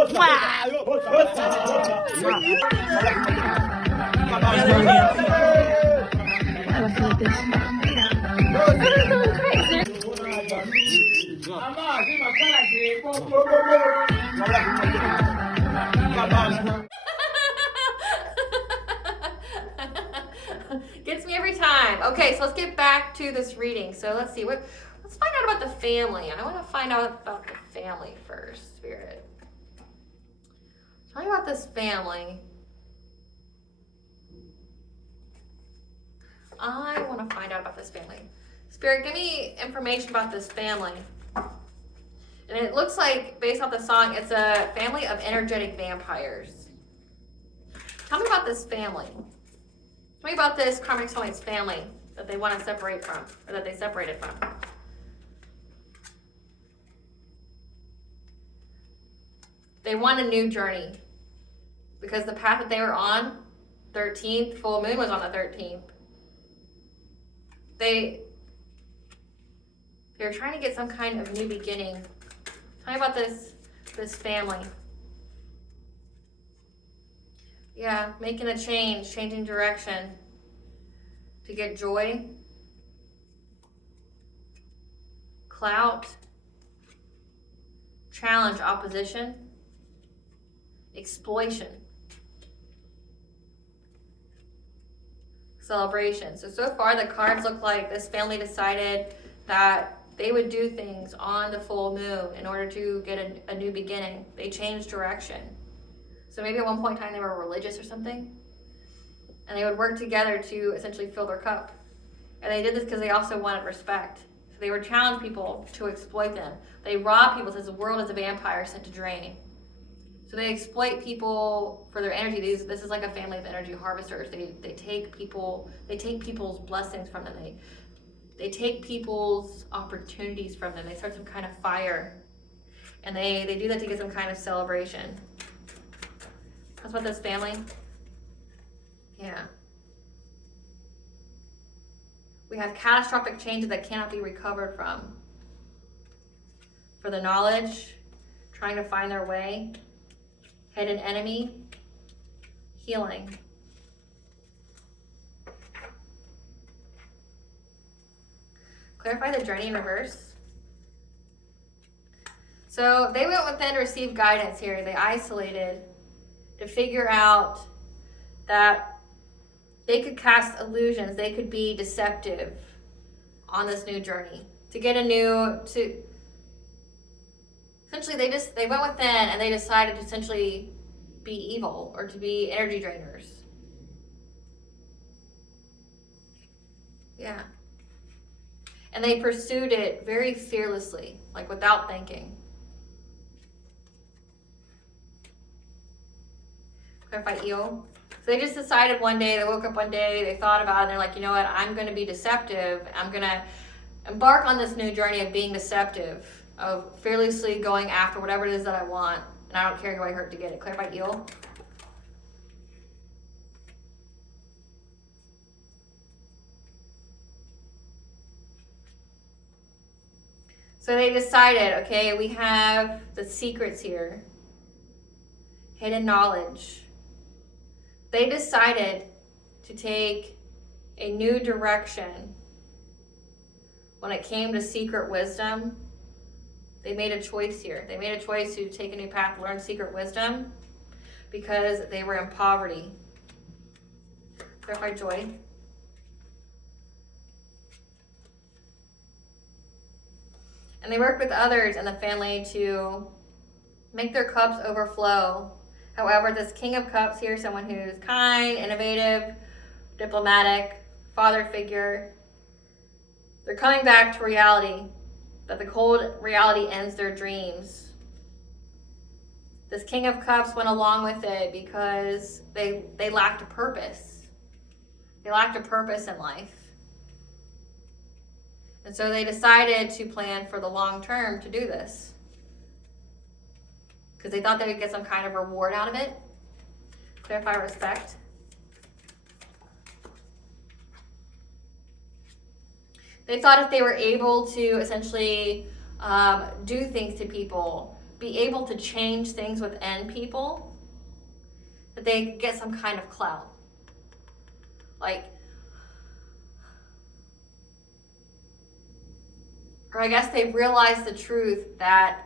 sparrow. Gets me every time. Okay, so let's get back to this reading. So let's see let's find out about the family. I want to find out about the family first, Spirit. Tell me about this family. I want to find out about this family. Spirit, give me information about this family. And it looks like, based off the song, it's a family of energetic vampires. Tell me about this family. Tell me about this Karmic Soulmate's family. that they want to separate from, or that they separated from. They want a new journey because the path that they were on, 13th, full moon was on the 13th. They're trying to get some kind of new beginning. Tell me about this family. Yeah, making a change, changing direction to get joy, clout, challenge, opposition, exploitation, celebration. So far the cards look like this family decided that they would do things on the full moon in order to get a new beginning. They changed direction. So maybe at one point in time they were religious or something, and they would work together to essentially fill their cup. And they did this because they also wanted respect. So they would challenge people to exploit them. They rob people, since the world is a vampire sent to drain. So they exploit people for their energy. This is like a family of energy harvesters. They take people's blessings from them. They take people's opportunities from them. They start some kind of fire. And they do that to get some kind of celebration. That's what this family. Yeah. We have catastrophic changes that cannot be recovered from. For the knowledge, trying to find their way, hidden enemy, healing. Clarify the journey in reverse. So they went within to receive guidance here. They isolated to figure out that they could cast illusions. They could be deceptive on this new journey. Essentially they went within and they decided to essentially be evil or to be energy drainers. Yeah. And they pursued it very fearlessly, like without thinking. Clarify eel. So they just decided one day, they woke up one day, they thought about it, and they're like, you know what, I'm going to be deceptive. I'm going to embark on this new journey of being deceptive, of fearlessly going after whatever it is that I want, and I don't care who I hurt to get it. Clarify eel. So they decided, okay, we have the secrets here, hidden knowledge. They decided to take a new direction when it came to secret wisdom. They made a choice here. They made a choice to take a new path, learn secret wisdom, because they were in poverty. Clarify joy. And they worked with others in the family to make their cups overflow. However, this King of Cups here, someone who's kind, innovative, diplomatic, father figure, they're coming back to reality, that the cold reality ends their dreams. This King of Cups went along with it because they lacked a purpose. They lacked a purpose in life. And so they decided to plan for the long term to do this, because they thought they would get some kind of reward out of it. Clarify respect. They thought if they were able to essentially do things to people, be able to change things within people, that they could get some kind of clout. Or I guess they realized the truth that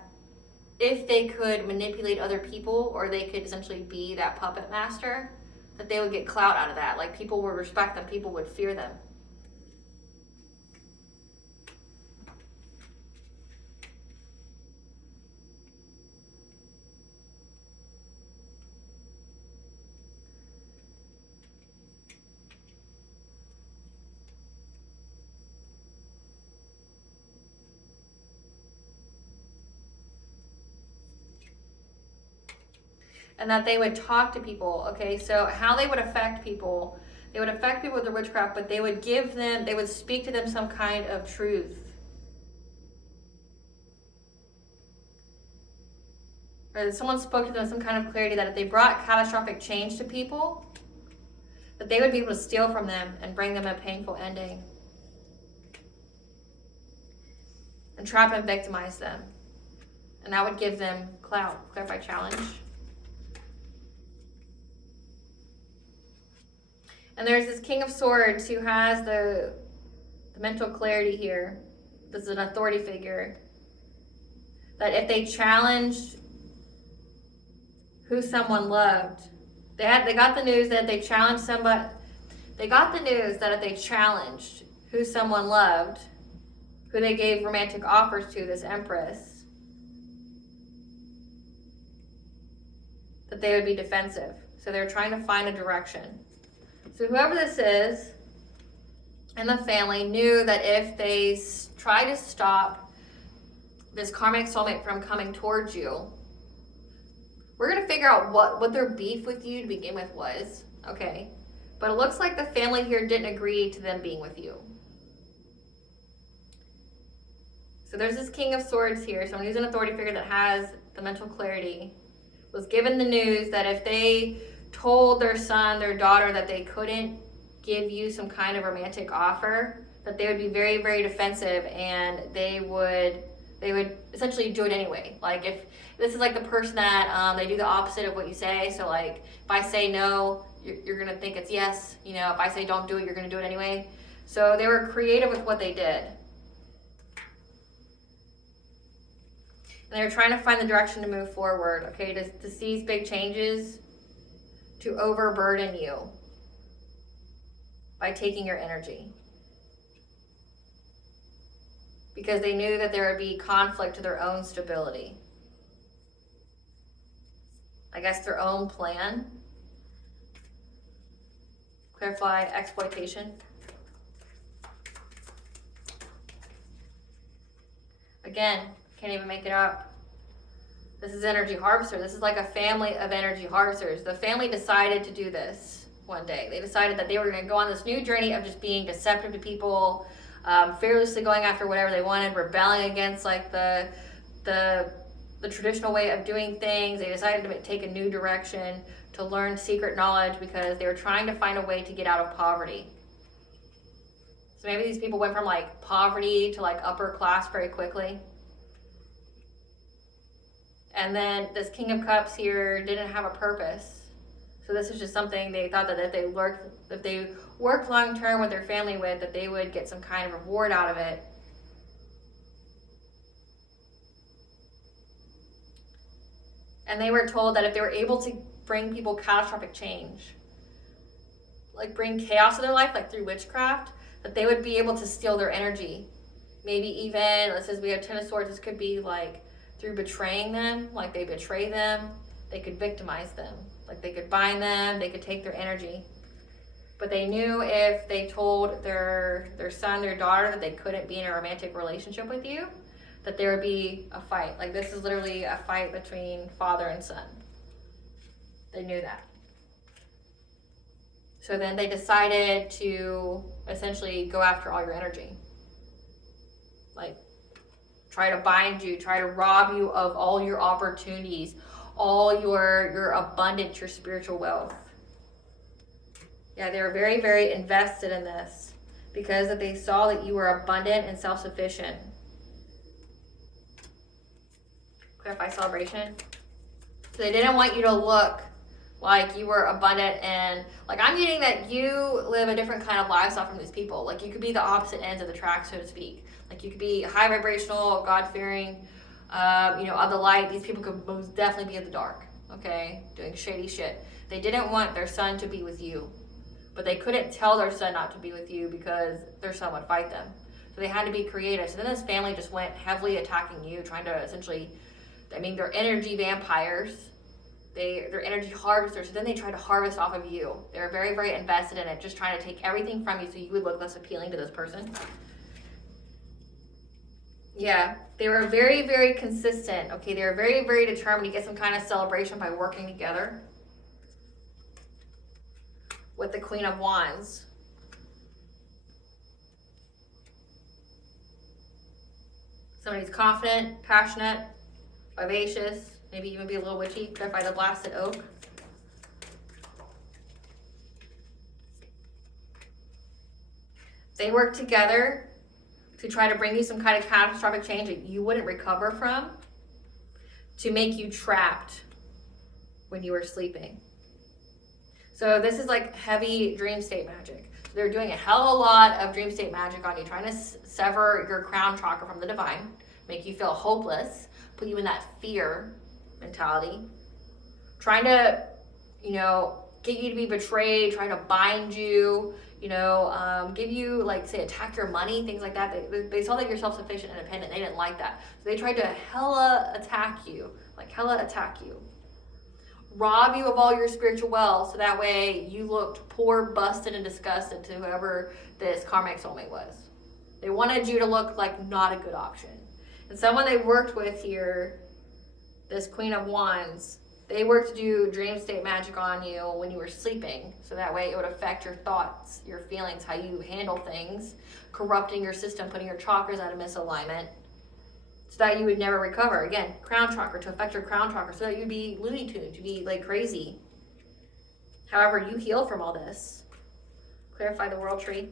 if they could manipulate other people, or they could essentially be that puppet master, that they would get clout out of that. Like, people would respect them, people would fear them. And that they would talk to people. Okay, so how they would affect people, They would affect people with their witchcraft, but they would speak to them some kind of truth. Or someone spoke to them some kind of clarity that if they brought catastrophic change to people, that they would be able to steal from them and bring them a painful ending. And trap and victimize them. And that would give them clout. Clarify challenge. And there's this King of Swords who has the mental clarity here. This is an authority figure. That if they challenged who someone loved, they got the news that if they challenged somebody, they got the news that if they challenged who someone loved, who they gave romantic offers to, this Empress, that they would be defensive. So they're trying to find a direction. So whoever this is in the family knew that if they try to stop this karmic soulmate from coming towards you, we're going to figure out what their beef with you to begin with was, okay? But it looks like the family here didn't agree to them being with you. So there's this King of Swords here, someone who's an authority figure that has the mental clarity, was given the news that if they told their son, their daughter, that they couldn't give you some kind of romantic offer, that they would be very, very defensive, and they would essentially do it anyway. Like, if this is like the person that they do the opposite of what you say. So like, if I say no, you're gonna think it's yes. You know, if I say don't do it, you're gonna do it anyway. So they were creative with what they did. And they were trying to find the direction to move forward, okay, to seize big changes, to overburden you by taking your energy. Because they knew that there would be conflict to their own stability. I guess their own plan. Clarify exploitation. Again, can't even make it up. This is energy harvester. This is like a family of energy harvesters. The family decided to do this one day. They decided that they were going to go on this new journey of just being deceptive to people, fearlessly going after whatever they wanted, rebelling against like the traditional way of doing things. They decided to take a new direction, to learn secret knowledge, because they were trying to find a way to get out of poverty. So maybe these people went from like poverty to like upper class very quickly. And then this King of Cups here didn't have a purpose. So this is just something they thought that if they worked long term with their family with, that they would get some kind of reward out of it. And they were told that if they were able to bring people catastrophic change, like bring chaos to their life, like through witchcraft, that they would be able to steal their energy. Maybe even, let's say we have Ten of Swords, this could be like through betraying them, like they betray them, they could victimize them. Like they could bind them, they could take their energy. But they knew if they told their son, their daughter, that they couldn't be in a romantic relationship with you, that there would be a fight. Like this is literally a fight between father and son. They knew that. So then they decided to essentially go after all your energy. Like try to bind you, try to rob you of all your opportunities, all your abundance, your spiritual wealth. Yeah, they were very, very invested in this because they saw that you were abundant and self-sufficient. Clarify celebration. So they didn't want you to look like you were abundant, and like I'm getting that you live a different kind of lifestyle from these people. Like you could be the opposite ends of the track, so to speak. Like you could be high vibrational, God-fearing, of the light. These people could most definitely be in the dark, okay, doing shady shit. They didn't want their son to be with you, but they couldn't tell their son not to be with you because their son would fight them. So they had to be creative. So then this family just went heavily attacking you, trying to essentially, they're energy vampires. They're energy harvesters. So then they tried to harvest off of you. They were very, very invested in it, just trying to take everything from you so you would look less appealing to this person. Yeah, they were very, very consistent. Okay, they were very, very determined to get some kind of celebration by working together. with the Queen of Wands. Somebody's confident, passionate, vivacious, maybe even be a little witchy. Clarify the blasted oak. They work together to try to bring you some kind of catastrophic change that you wouldn't recover from, to make you trapped when you were sleeping. So this is like heavy dream state magic. They're doing a hell of a lot of dream state magic on you, trying to sever your crown chakra from the divine, make you feel hopeless, put you in that fear mentality, trying to, get you to be betrayed, trying to bind you, give you, like, say, attack your money, things like that. They saw that you're self-sufficient and independent. They didn't like that. So they tried to hella attack you. Rob you of all your spiritual wealth, so that way you looked poor, busted, and disgusted to whoever this karmic soulmate was. They wanted you to look like not a good option. And someone they worked with here, this Queen of Wands, they worked to do dream state magic on you when you were sleeping, so that way it would affect your thoughts, your feelings, how you handle things, corrupting your system, putting your chakras out of misalignment, so that you would never recover. Again, crown chakra, to affect your crown chakra, so that you'd be Looney Tunes, you'd be like crazy. However, you healed from all this. Clarify the world tree.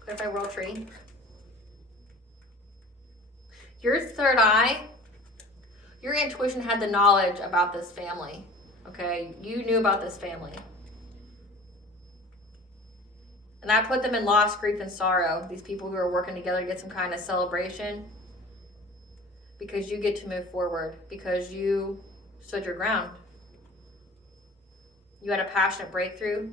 Clarify world tree. Your third eye, your intuition had the knowledge about this family, okay? You knew about this family. And that put them in loss, grief, and sorrow, these people who are working together to get some kind of celebration, because you get to move forward, because you stood your ground. You had a passionate breakthrough.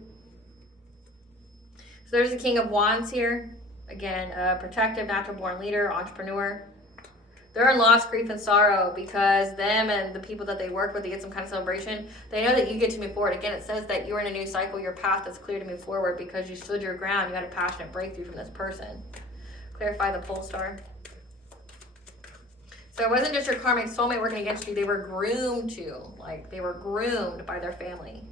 So there's the King of Wands here. Again, a protective, natural-born leader, entrepreneur. They're in loss, grief, and sorrow because them and the people that they work with, they get some kind of celebration. They know that you get to move forward. Again, it says that you're in a new cycle, your path is clear to move forward because you stood your ground. You had a passionate breakthrough from this person. Clarify the pole star. So it wasn't just your karmic soulmate working against you. They were groomed to. Like, they were groomed by their family.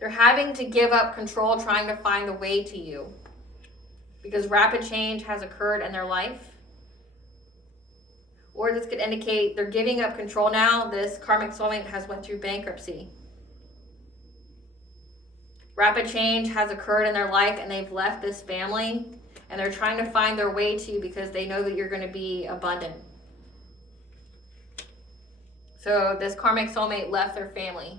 They're having to give up control, trying to find the way to you, because rapid change has occurred in their life. Or this could indicate they're giving up control now. This karmic soulmate has went through bankruptcy. Rapid change has occurred in their life and they've left this family and they're trying to find their way to you because they know that you're going to be abundant. So this karmic soulmate left their family,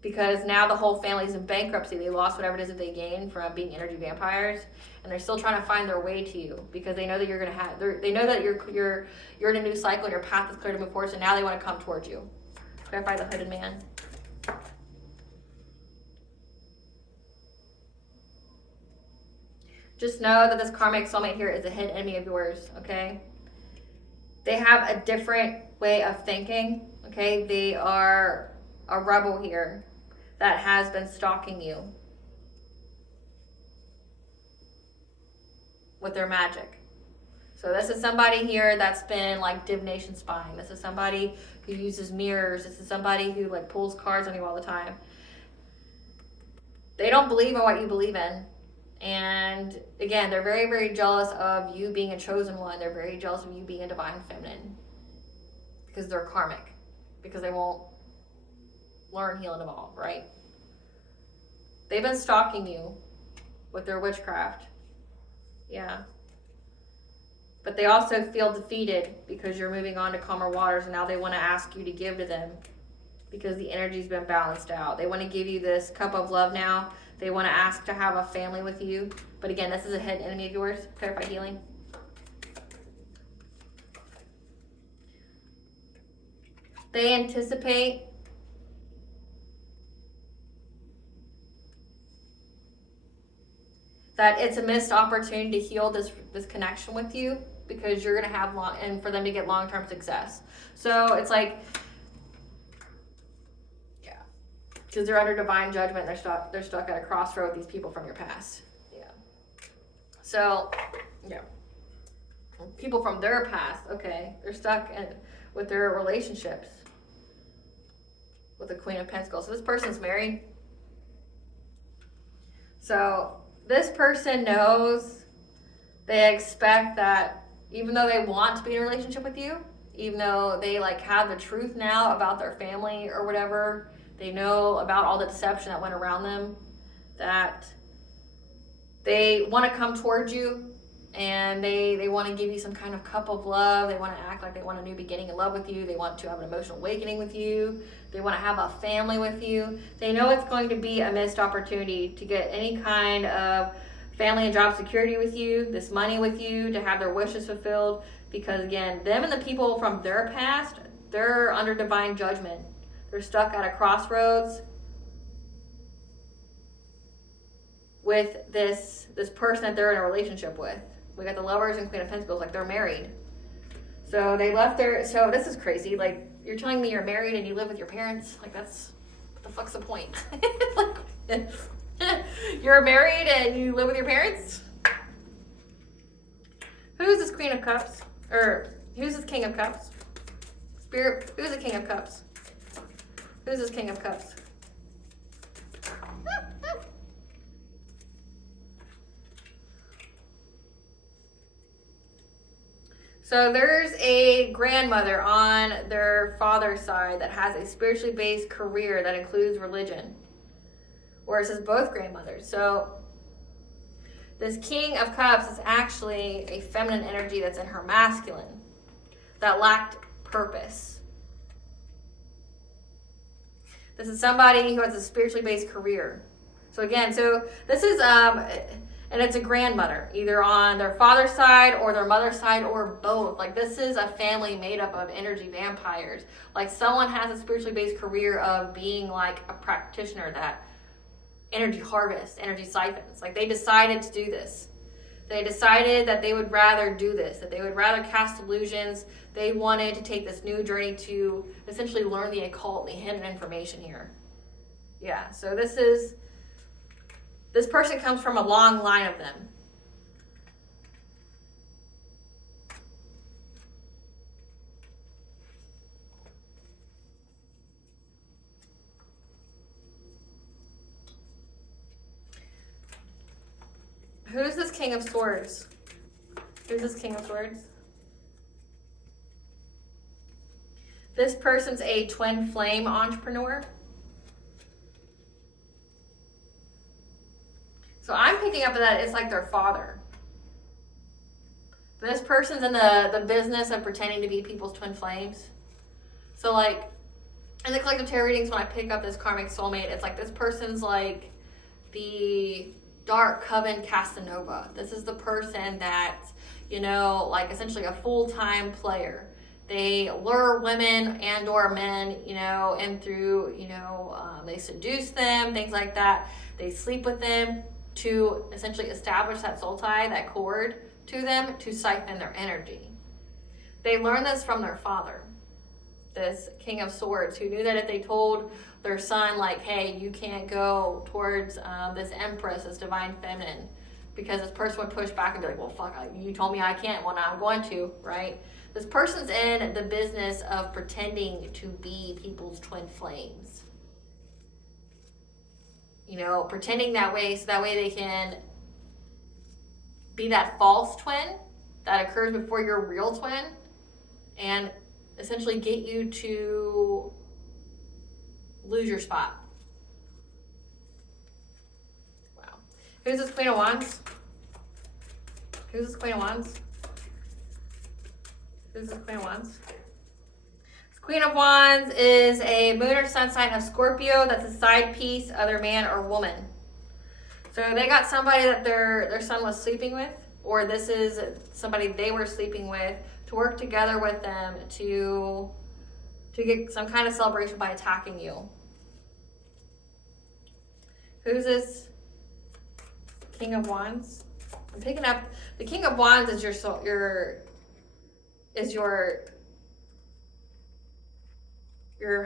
because now the whole family's in bankruptcy. They lost whatever it is that they gained from being energy vampires, and they're still trying to find their way to you because they know that you're gonna have. They know that you're in a new cycle and your path is clear to move forward. So now they want to come towards you. Clarify the hooded man. Just know that this karmic soulmate here is a hidden enemy of yours. Okay. They have a different way of thinking. Okay. They are a rebel here that has been stalking you with their magic. So this is somebody here that's been like divination spying. This is somebody who uses mirrors. This is somebody who like pulls cards on you all the time. They don't believe in what you believe in. And again, they're very, very jealous of you being a chosen one. They're very jealous of you being a divine feminine because they're karmic, because they won't learn, heal, and evolve, right? They've been stalking you with their witchcraft. Yeah. But they also feel defeated because you're moving on to calmer waters, and now they want to ask you to give to them because the energy's been balanced out. They want to give you this cup of love now. They want to ask to have a family with you. But again, this is a hidden enemy of yours. Clarify healing. They anticipate that it's a missed opportunity to heal this connection with you because you're going to have and for them to get long-term success. So it's like, yeah, because they're under divine judgment. They're stuck at a crossroad with these people from your past. Yeah. So, yeah. People from their past, okay, they're stuck with their relationships with the Queen of Pentacles. So this person's married. So this person knows, they expect that even though they want to be in a relationship with you, even though they like have the truth now about their family or whatever, they know about all the deception that went around them, that they want to come towards you and they want to give you some kind of cup of love. They want to act like they want a new beginning in love with you. They want to have an emotional awakening with you. They want to have a family with you. They know it's going to be a missed opportunity to get any kind of family and job security with you, this money with you, to have their wishes fulfilled. Because again, them and the people from their past, they're under divine judgment. They're stuck at a crossroads with this person that they're in a relationship with. We got the Lovers and Queen of Pentacles, like they're married. So they left so this is crazy. Like, you're telling me you're married and you live with your parents? Like, what the fuck's the point? Like, you're married and you live with your parents? Who's this Queen of Cups? Or who's this King of Cups? Spirit, who's the King of Cups? Who's this King of Cups? So there's a grandmother on their father's side that has a spiritually based career that includes religion. Or it says both grandmothers. So this King of Cups is actually a feminine energy that's in her masculine that lacked purpose. This is somebody who has a spiritually based career. So again, this is and it's a grandmother, either on their father's side or their mother's side or both. Like, this is a family made up of energy vampires. Like, someone has a spiritually based career of being like a practitioner that energy harvests, energy siphons. Like, they decided to do this. They decided that they would rather do this, that they would rather cast illusions. They wanted to take this new journey to essentially learn the occult, the hidden information here. Yeah, so this person comes from a long line of them. Who's this King of Swords? Who's this King of Swords? This person's a twin flame entrepreneur. So I'm picking up that it's like their father. This person's in the business of pretending to be people's twin flames. So like, in the collective tarot readings, when I pick up this Karmic Soulmate, it's like this person's like the dark coven Casanova. This is the person that's, like essentially a full-time player. They lure women and or men, and through, they seduce them, things like that. They sleep with them to essentially establish that soul tie, that cord to them, to siphon their energy. They learned this from their father, this King of Swords, who knew that if they told their son, like, hey, you can't go towards this Empress, this divine feminine, because this person would push back and be like, well, fuck, you told me I can't, well, now I'm going to, right? This person's in the business of pretending to be people's twin flames. Pretending that way, so that way they can be that false twin that occurs before your real twin and essentially get you to lose your spot. Wow. Who's this Queen of Wands? Who's this Queen of Wands? Who's this Queen of Wands? Queen of Wands is a moon or sun sign of Scorpio that's a side piece, other man or woman. So they got somebody that their son was sleeping with, or this is somebody they were sleeping with, to work together with them to get some kind of celebration by attacking you. Who's this King of Wands? I'm picking up the King of Wands is your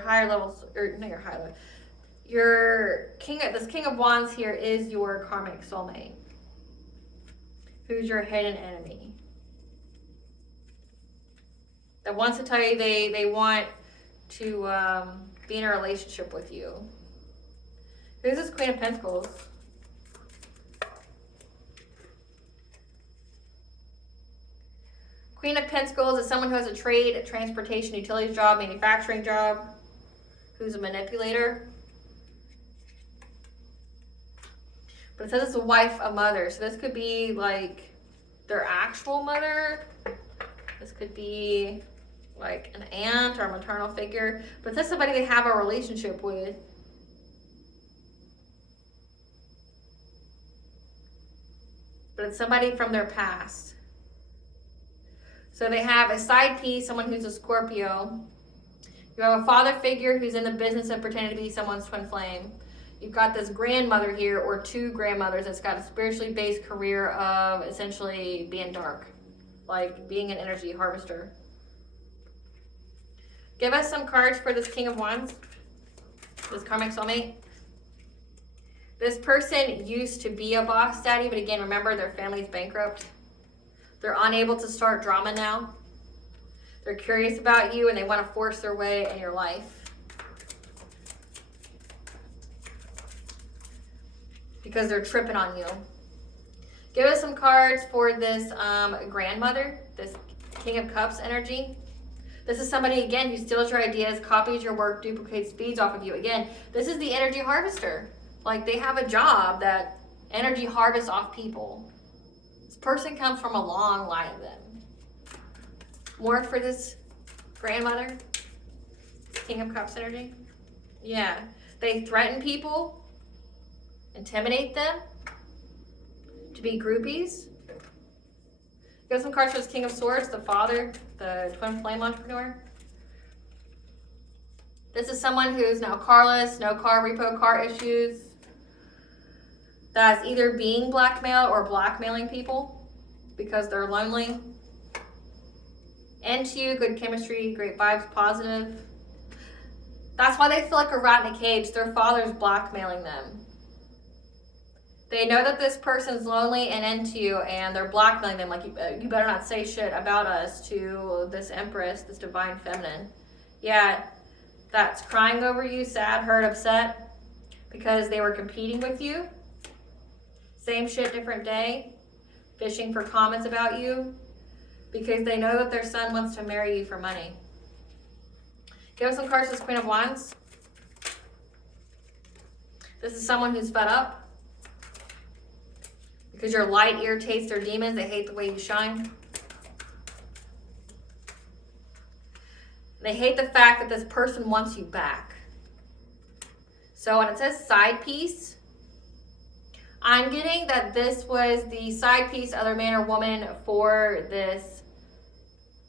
higher levels, or not your higher level. This King of Wands here is your Karmic Soulmate. Who's your hidden enemy? that wants to tell you they want to be in a relationship with you. Who's this Queen of Pentacles? Queen of Pentacles is someone who has a trade, a transportation, utilities job, manufacturing job, who's a manipulator. But it says it's a wife, a mother. So this could be like their actual mother. This could be like an aunt or a maternal figure. But it says somebody they have a relationship with. But it's somebody from their past. So they have a side piece, someone who's a Scorpio. You have a father figure who's in the business of pretending to be someone's twin flame. You've got this grandmother here, or two grandmothers, that's got a spiritually based career of essentially being dark, like being an energy harvester. Give us some cards for this King of Wands, this Karmic Soulmate. This person used to be a boss daddy, but again, remember their family's bankrupt. They're unable to start drama now. They're curious about you and they want to force their way in your life. Because they're tripping on you. Give us some cards for this grandmother, this King of Cups energy. This is somebody, again, who steals your ideas, copies your work, duplicates, feeds off of you. Again, this is the energy harvester. Like, they have a job that energy harvests off people. This person comes from a long line of them. More for this grandmother, King of Cups energy. Yeah, they threaten people, intimidate them to be groupies. Give some cards for this King of Swords, the father, the twin flame entrepreneur. This is someone who's now carless, no car, repo car issues. That's either being blackmailed or blackmailing people because they're lonely. Into you, good chemistry, great vibes, positive. That's why they feel like a rat in a cage. Their father's blackmailing them. They know that this person's lonely and into you, and they're blackmailing them. Like, you better not say shit about us to this Empress, this divine feminine. Yeah, that's crying over you, sad, hurt, upset, because they were competing with you. Same shit, different day. Fishing for comments about you, because they know that their son wants to marry you for money. Give us some cards for this Queen of Wands. This is someone who's fed up. Because your light irritates their demons. They hate the way you shine. They hate the fact that this person wants you back. So when it says side piece, I'm getting that this was the side piece, other man or woman, for this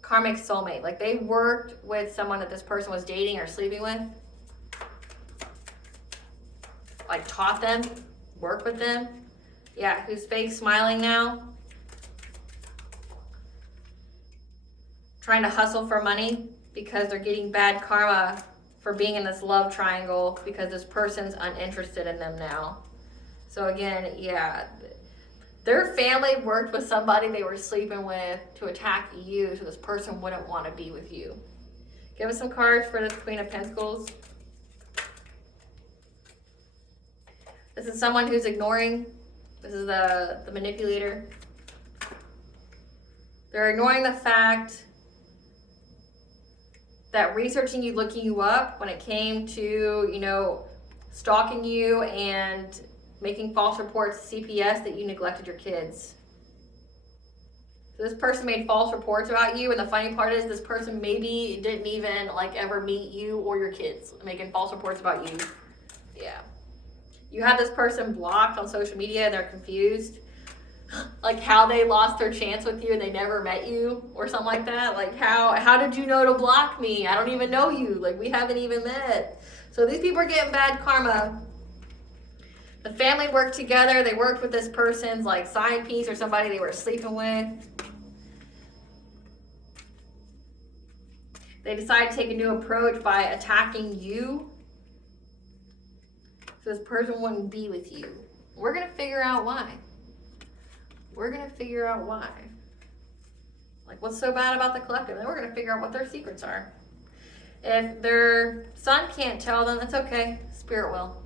Karmic Soulmate. Like, they worked with someone that this person was dating or sleeping with. Like, taught them, worked with them. Yeah, who's fake smiling now. Trying to hustle for money because they're getting bad karma for being in this love triangle because this person's uninterested in them now. So again, yeah, their family worked with somebody they were sleeping with to attack you so this person wouldn't want to be with you. Give us some cards for this Queen of Pentacles. This is someone who's ignoring. This is the manipulator. They're ignoring the fact that researching you, looking you up, when it came to, you know, stalking you and making false reports to CPS, that you neglected your kids. So this person made false reports about you, and the funny part is this person maybe didn't even like ever meet you or your kids, making false reports about you. Yeah. You have this person blocked on social media and they're confused. Like how they lost their chance with you and they never met you or something like that. Like how did you know to block me? I don't even know you. Like, we haven't even met. So these people are getting bad karma. The family worked together. They worked with this person's like side piece or somebody they were sleeping with. They decided to take a new approach by attacking you. So this person wouldn't be with you. We're going to figure out why. We're going to figure out why. Like, what's so bad about the collective? Then we're going to figure out what their secrets are. If their son can't tell them, that's okay. Spirit will.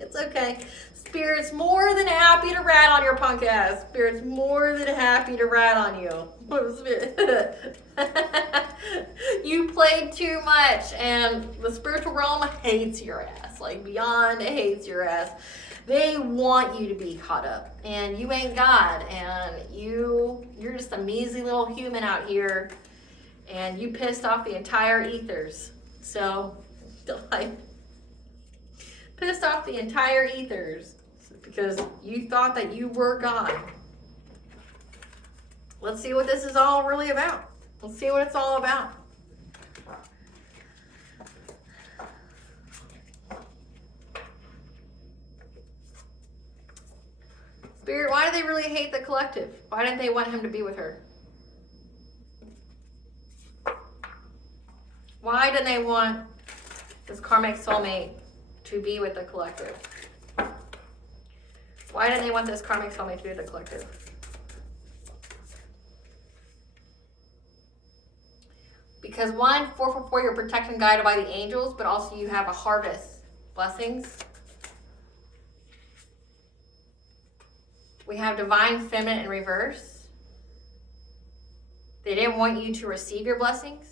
It's okay. Spirit's more than happy to rat on your punk ass. Spirit's more than happy to rat on you. You played too much, and the spiritual realm hates your ass. Like, beyond hates your ass. They want you to be caught up, and you ain't God, and you're just a measly little human out here, and you pissed off the entire ethers. So, like, pissed off the entire ethers because you thought that you were God. Let's see what this is all really about. Let's see what it's all about. Spirit, why do they really hate the collective? Why didn't they want him to be with her? Why didn't they want this karmic soulmate to be with the collective? Why didn't they want this karmic soulmate to be with the collective? Because 444, you're protected and guided by the angels, but also you have a harvest. Blessings. We have divine feminine in reverse. They didn't want you to receive your blessings.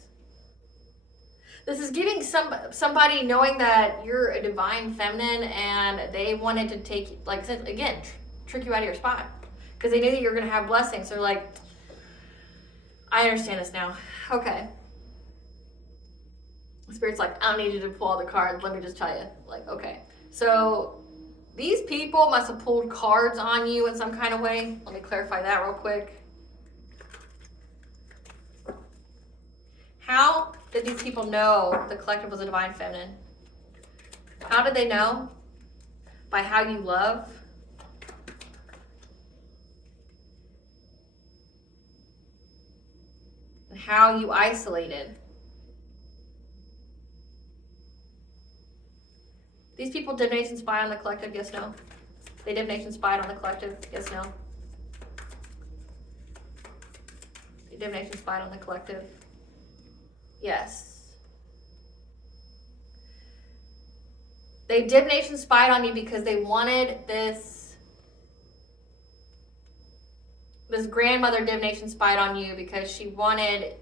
This is giving somebody knowing that you're a divine feminine and they wanted to take, like I said, again, trick you out of your spot. Because they knew that you're going to have blessings. So they're like, I understand this now. Okay. Spirit's like, I don't need you to pull all the cards. Let me just tell you. Like, okay. So these people must have pulled cards on you in some kind of way. Let me clarify that real quick. How did these people know the collective was a divine feminine? How did they know? By how you love. And how you isolated. These people divination spy on the collective, yes, no? They divination spied on the collective, yes, no? They divination spied on the collective, yes. They divination spied on you because they wanted this grandmother divination spied on you because she wanted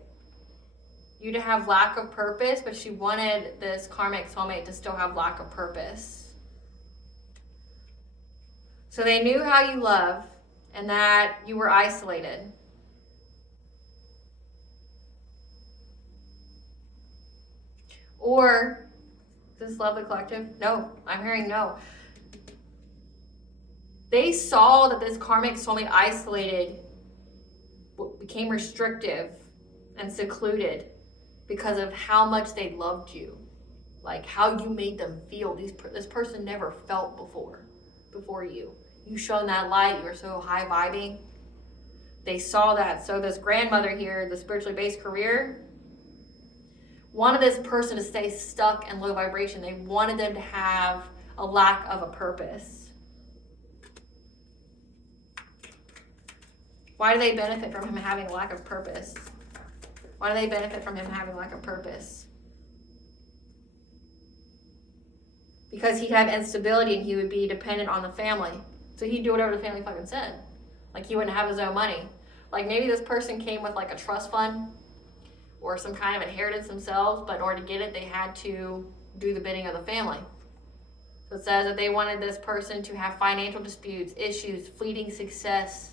you to have lack of purpose, but she wanted this karmic soulmate to still have lack of purpose. So they knew how you love and that you were isolated. Or, does this love the collective? No, I'm hearing no. They saw that this karmic soulmate isolated became restrictive and secluded because of how much they loved you, like how you made them feel. This person never felt before you. You shone that light. You were so high vibing. They saw that. So this grandmother here, the spiritually based career, wanted this person to stay stuck in low vibration. They wanted them to have a lack of a purpose. Why do they benefit from him having a lack of purpose? Why do they benefit from him having lack of purpose? Because he'd have instability and he would be dependent on the family. So he'd do whatever the family fucking said. Like he wouldn't have his own money. Like maybe this person came with like a trust fund or some kind of inheritance themselves, but in order to get it, they had to do the bidding of the family. So it says that they wanted this person to have financial disputes, issues, fleeting success,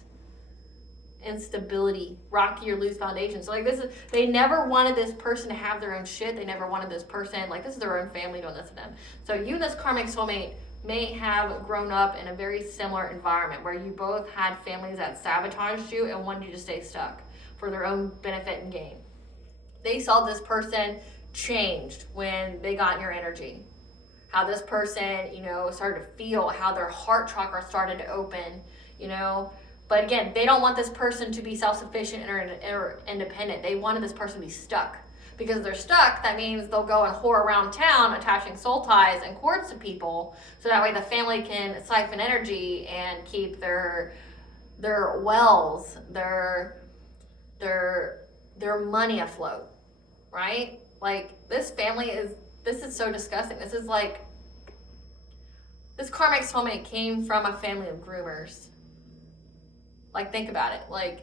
instability, rocky or loose foundation. So like they never wanted this person to have their own shit. They never wanted this person, like this is their own family doing this to them. So you and this karmic soulmate may have grown up in a very similar environment where you both had families that sabotaged you and wanted you to stay stuck for their own benefit and gain. They saw this person changed when they got in your energy. How this person, started to feel how their heart chakra started to open, But again, they don't want this person to be self-sufficient or independent. They wanted this person to be stuck. Because if they're stuck, that means they'll go and whore around town attaching soul ties and cords to people. So that way the family can siphon energy and keep their wells, their their money afloat, right? Like, this is so disgusting. This is like, this karmic soulmate came from a family of groomers. Like, think about it. Like,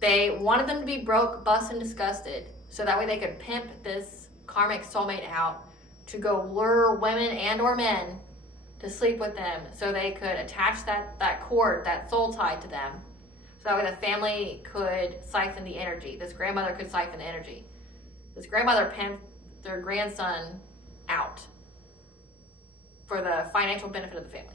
they wanted them to be broke, bust, and disgusted, so that way they could pimp this karmic soulmate out to go lure women and or men to sleep with them, so they could attach that cord, that soul tie to them, so that way the family could siphon the energy. This grandmother could siphon the energy. This grandmother pimped their grandson out for the financial benefit of the family.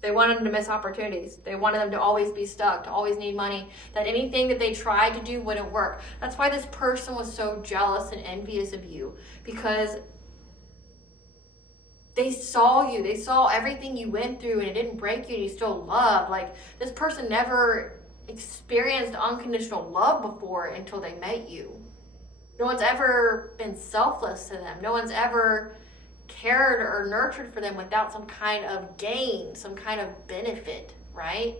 They wanted them to miss opportunities. They wanted them to always be stuck, to always need money, that anything that they tried to do wouldn't work. That's why this person was so jealous and envious of you, because they saw you. They saw everything you went through, and it didn't break you, and you still loved. Like, this person never experienced unconditional love before until they met you. No one's ever been selfless to them. No one's ever cared or nurtured for them without some kind of gain, some kind of benefit, right?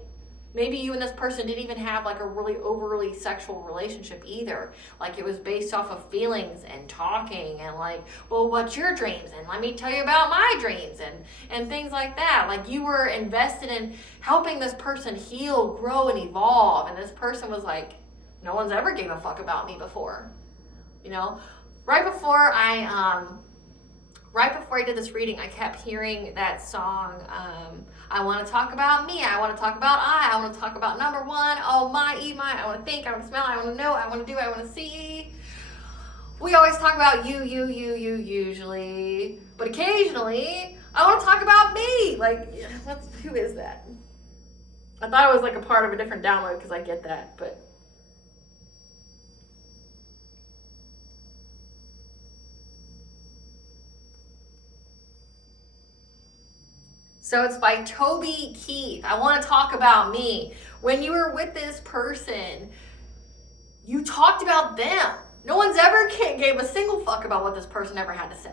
Maybe you and this person didn't even have like a really overly sexual relationship either. Like, it was based off of feelings and talking and like, well, what's your dreams? And let me tell you about my dreams and things like that. Like, you were invested in helping this person heal, grow, and evolve. And this person was like, no one's ever gave a fuck about me before. You know, right before I did this reading, I kept hearing that song, I want to talk about me, I want to talk about I want to talk about number one, oh my, I want to think, I want to smell, I want to know, I want to do, I want to see. We always talk about you usually, but occasionally, I want to talk about me. Like, who is that? I thought it was like a part of a different download, because I get that, but... So it's by Toby Keith. I want to talk about me. When you were with this person, you talked about them. No one's ever gave a single fuck about what this person ever had to say.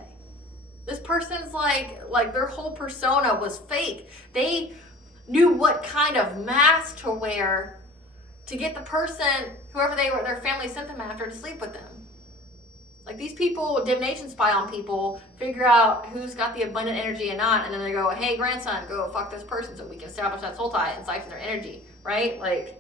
This person's like their whole persona was fake. They knew what kind of mask to wear to get the person, whoever they were, their family sent them after, to sleep with them. Like, these people divination spy on people, figure out who's got the abundant energy and not, and then they go, hey, grandson, go fuck this person so we can establish that soul tie and siphon their energy, right? Like,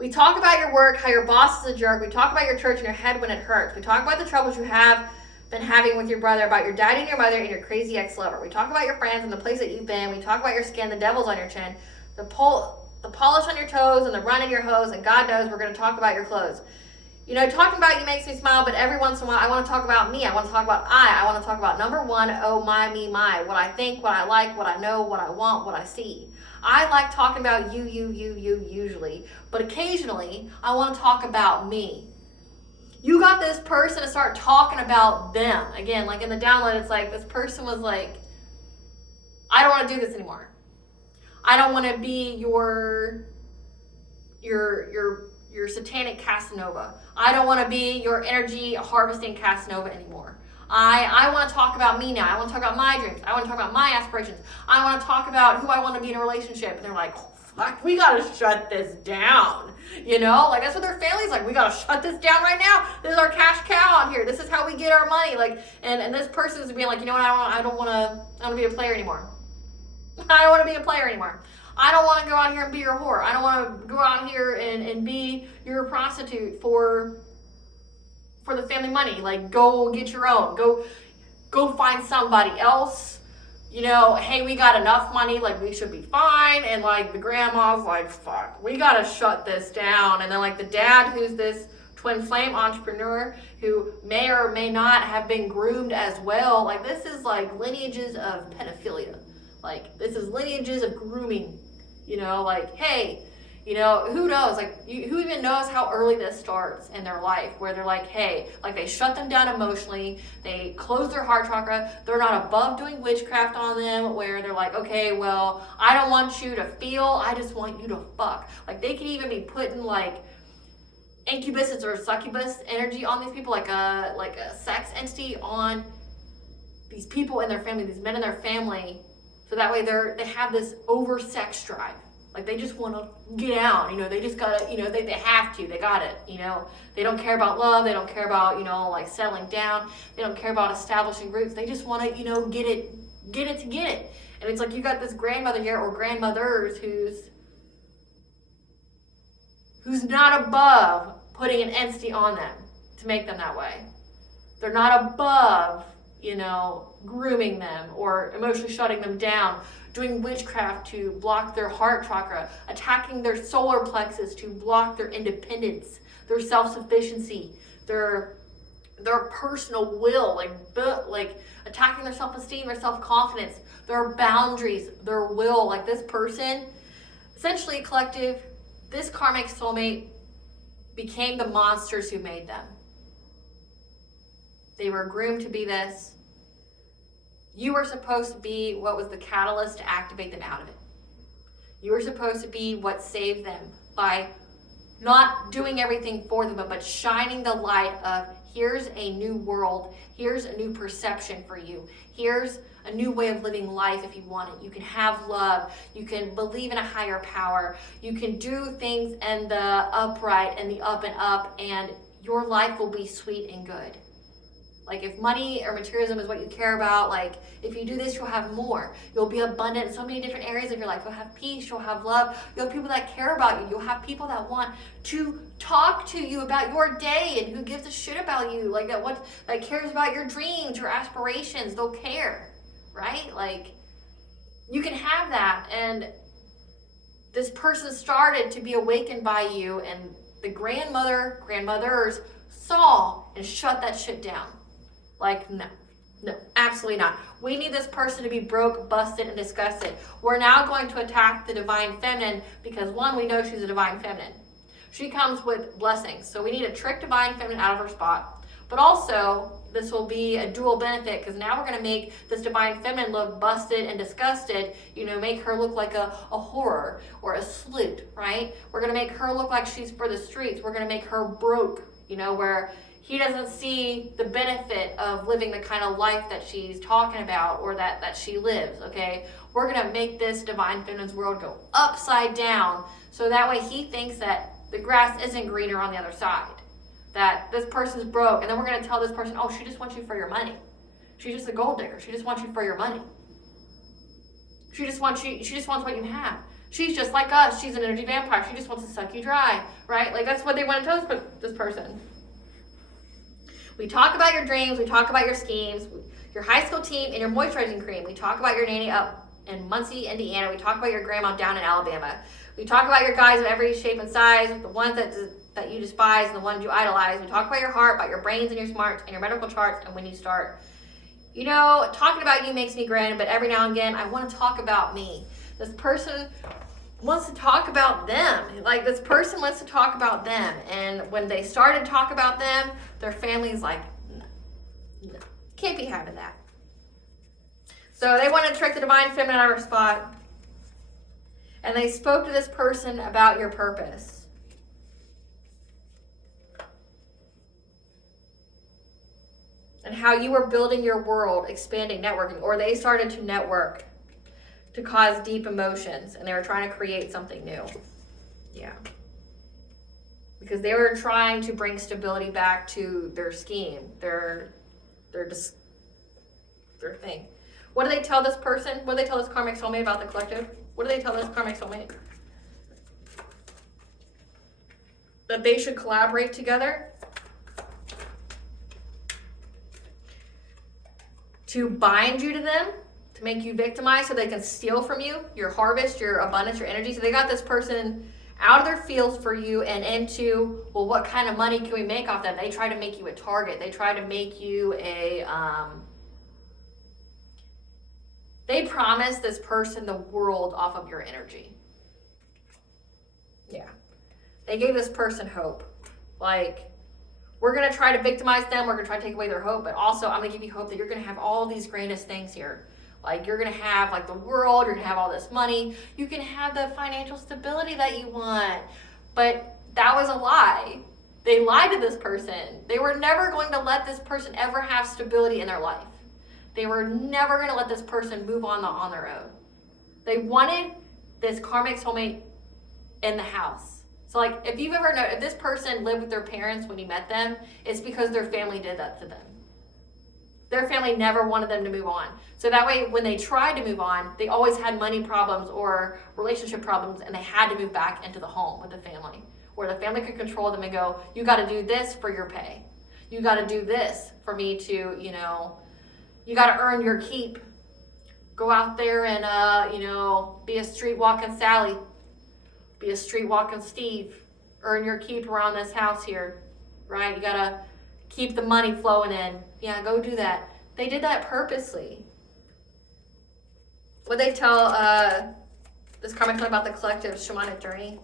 we talk about your work, how your boss is a jerk. We talk about your church and your head when it hurts. We talk about the troubles you have been having with your brother, about your daddy and your mother and your crazy ex-lover. We talk about your friends and the place that you've been. We talk about your skin, the devil's on your chin, the polish on your toes and the run in your hose, and God knows we're going to talk about your clothes. You know, talking about you makes me smile, but every once in a while I want to talk about me. I want to talk about I want to talk about number one, oh my, me, my. What I think, what I like, what I know, what I want, what I see. I like talking about you usually, but occasionally I want to talk about me. You got this person to start talking about them. Again, like in the download, it's like this person was like, I don't want to do this anymore. I don't want to be your satanic Casanova. I don't want to be your energy harvesting Casanova anymore. I want to talk about me now. I want to talk about my dreams. I want to talk about my aspirations. I want to talk about who I want to be in a relationship. And they're like, oh, fuck, we got to shut this down. You know, like, that's what their family's like. We got to shut this down right now. This is our cash cow on here. This is how we get our money. Like, and this person's being like, you know what? I don't want to be a player anymore. I don't want to be a player anymore. I don't want to go out here and be your whore. I don't want to go out here and be your prostitute for the family money. Like, go get your own. Go find somebody else. You know, hey, we got enough money. Like, we should be fine. And, like, the grandma's like, fuck, we got to shut this down. And then, like, the dad, who's this twin flame entrepreneur who may or may not have been groomed as well. Like, this is, like, lineages of pedophilia. Like, this is lineages of grooming, you know, like, hey, you know, who knows, like, who even knows how early this starts in their life, where they're like, hey, like, they shut them down emotionally, they close their heart chakra, they're not above doing witchcraft on them, where they're like, okay, well, I don't want you to feel, I just want you to fuck. Like, they can even be putting, like, incubus or succubus energy on these people, like a sex entity on these people in their family, these men in their family, So that way they have this over sex drive. Like they just want to get out, they just gotta, they have to, they got it, They don't care about love, they don't care about, like settling down, they don't care about establishing roots, they just want to, get it. And it's like you got this grandmother here, or grandmothers, who's not above putting an entity on them to make them that way. They're not above, grooming them or emotionally shutting them down, doing witchcraft to block their heart chakra, attacking their solar plexus to block their independence, their self-sufficiency, their personal will, like attacking their self-esteem, their self-confidence, their boundaries, their will. Like this person, essentially collective, this karmic soulmate became the monsters who made them. They were groomed to be this. You were supposed to be what was the catalyst to activate them out of it. You were supposed to be what saved them by not doing everything for them, but shining the light of, here's a new world, here's a new perception for you, here's a new way of living life if you want it. You can have love, you can believe in a higher power, you can do things in the upright and the up and up, and your life will be sweet and good. Like if money or materialism is what you care about, like if you do this, you'll have more. You'll be abundant in so many different areas of your life. You'll have peace, you'll have love. You'll have people that care about you. You'll have people that want to talk to you about your day and who gives a shit about you. Like that cares about your dreams, your aspirations. They'll care, right? Like you can have that. And this person started to be awakened by you, and the grandmothers saw and shut that shit down. Like, no, absolutely not. We need this person to be broke, busted, and disgusted. We're now going to attack the divine feminine because, one, we know she's a divine feminine. She comes with blessings. So we need to trick divine feminine out of her spot. But also, this will be a dual benefit because now we're going to make this divine feminine look busted and disgusted, make her look like a horror or a slut, right? We're going to make her look like she's for the streets. We're going to make her broke, where he doesn't see the benefit of living the kind of life that she's talking about or that she lives, okay? We're going to make this divine feminine's world go upside down so that way he thinks that the grass isn't greener on the other side, that this person's broke, and then we're going to tell this person, oh, she just wants you for your money. She's just a gold digger. She just wants you for your money. She just wants what you have. She's just like us. She's an energy vampire. She just wants to suck you dry, right? Like that's what they want to tell this person. We talk about your dreams, we talk about your schemes, your high school team, and your moisturizing cream. We talk about your nanny up in Muncie, Indiana. We talk about your grandma down in Alabama. We talk about your guys of every shape and size, the ones that you despise and the ones you idolize. We talk about your heart, about your brains and your smarts, and your medical charts, and when you start. Talking about you makes me grin, but every now and again, I want to talk about me. This person wants to talk about them. Like this person wants to talk about them. And when they started to talk about them, their family's like, no, can't be having that. So they want to trick the divine feminine out of her spot. And they spoke to this person about your purpose. And how you were building your world, expanding, networking, or they started to network to cause deep emotions, and they were trying to create something new. Yeah. Because they were trying to bring stability back to their scheme, their thing. What do they tell this person? What do they tell this karmic soulmate about the collective? What do they tell this karmic soulmate? That they should collaborate together to bind you to them, to make you victimized so they can steal from you, your harvest, your abundance, your energy. So they got this person out of their fields for you and into, well, what kind of money can we make off them? They try to make you a target. They try to make you they promise this person the world off of your energy. Yeah. They gave this person hope. Like, we're going to try to victimize them. We're going to try to take away their hope. But also, I'm going to give you hope that you're going to have all these grandest things here. Like, you're going to have, like, the world. You're going to have all this money. You can have the financial stability that you want. But that was a lie. They lied to this person. They were never going to let this person ever have stability in their life. They were never going to let this person move on their own. They wanted this karmic soulmate in the house. So like, if you've ever known, if this person lived with their parents when you met them, it's because their family did that to them. Their family never wanted them to move on. So that way, when they tried to move on, they always had money problems or relationship problems, and they had to move back into the home with the family, where the family could control them and go, you got to do this for your pay. You got to do this for me to, you got to earn your keep. Go out there and, be a street walking Sally. Be a street walking Steve. Earn your keep around this house here, right? You got to keep the money flowing in. Yeah, go do that. They did that purposely. What they tell this karmic soulmate about the collective shamanic journey?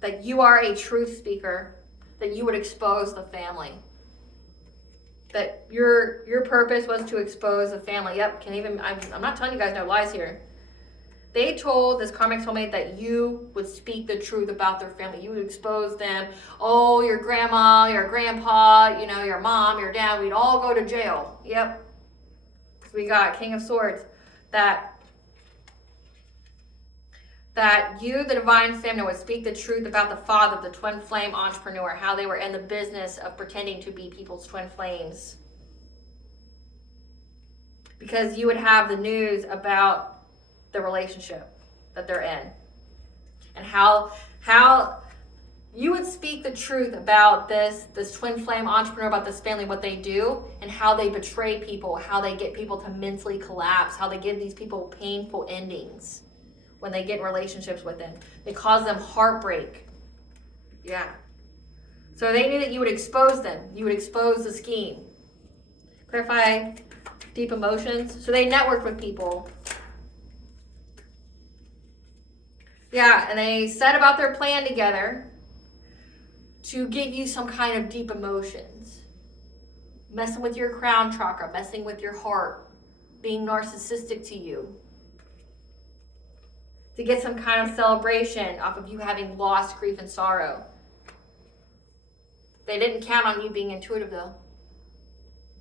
That you are a truth speaker, that you would expose the family. That your purpose was to expose the family. Yep, I'm not telling you guys no lies here. They told this karmic soulmate that you would speak the truth about their family. You would expose them. Oh, your grandma, your grandpa, your mom, your dad, we'd all go to jail. Yep. Because we got King of Swords. That you, the divine feminine, would speak the truth about the father of the twin flame entrepreneur, how they were in the business of pretending to be people's twin flames. Because you would have the news about the relationship that they're in. And how you would speak the truth about this twin flame entrepreneur, about this family, what they do, and how they betray people, how they get people to mentally collapse, how they give these people painful endings when they get in relationships with them. They cause them heartbreak. Yeah. So they knew that you would expose them. You would expose the scheme. Clarify deep emotions. So they networked with people. Yeah, and they set about their plan together to give you some kind of deep emotions. Messing with your crown chakra, messing with your heart, being narcissistic to you. To get some kind of celebration off of you having lost, grief, and sorrow. They didn't count on you being intuitive, though.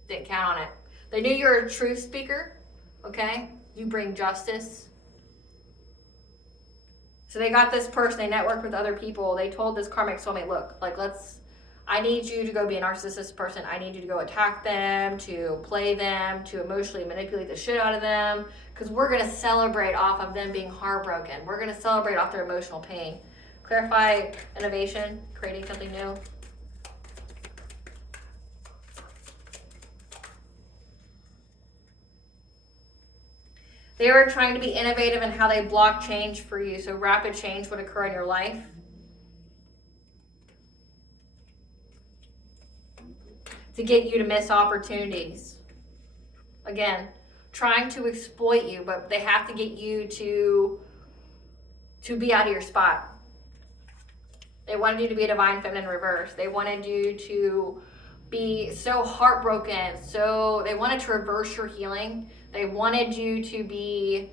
Didn't count on it. They knew you're a truth speaker, okay? You bring justice. So they got this person, they networked with other people. They told this karmic soulmate, look, I need you to go be a narcissist person. I need you to go attack them, to play them, to emotionally manipulate the shit out of them, because we're going to celebrate off of them being heartbroken. We're going to celebrate off their emotional pain. Clarify innovation, creating something new. They were trying to be innovative in how they block change for you, so rapid change would occur in your life. To get you to miss opportunities. Again, trying to exploit you, but they have to get you to be out of your spot. They wanted you to be a divine feminine reverse. They wanted you to be so heartbroken. So they wanted to reverse your healing. They wanted you to be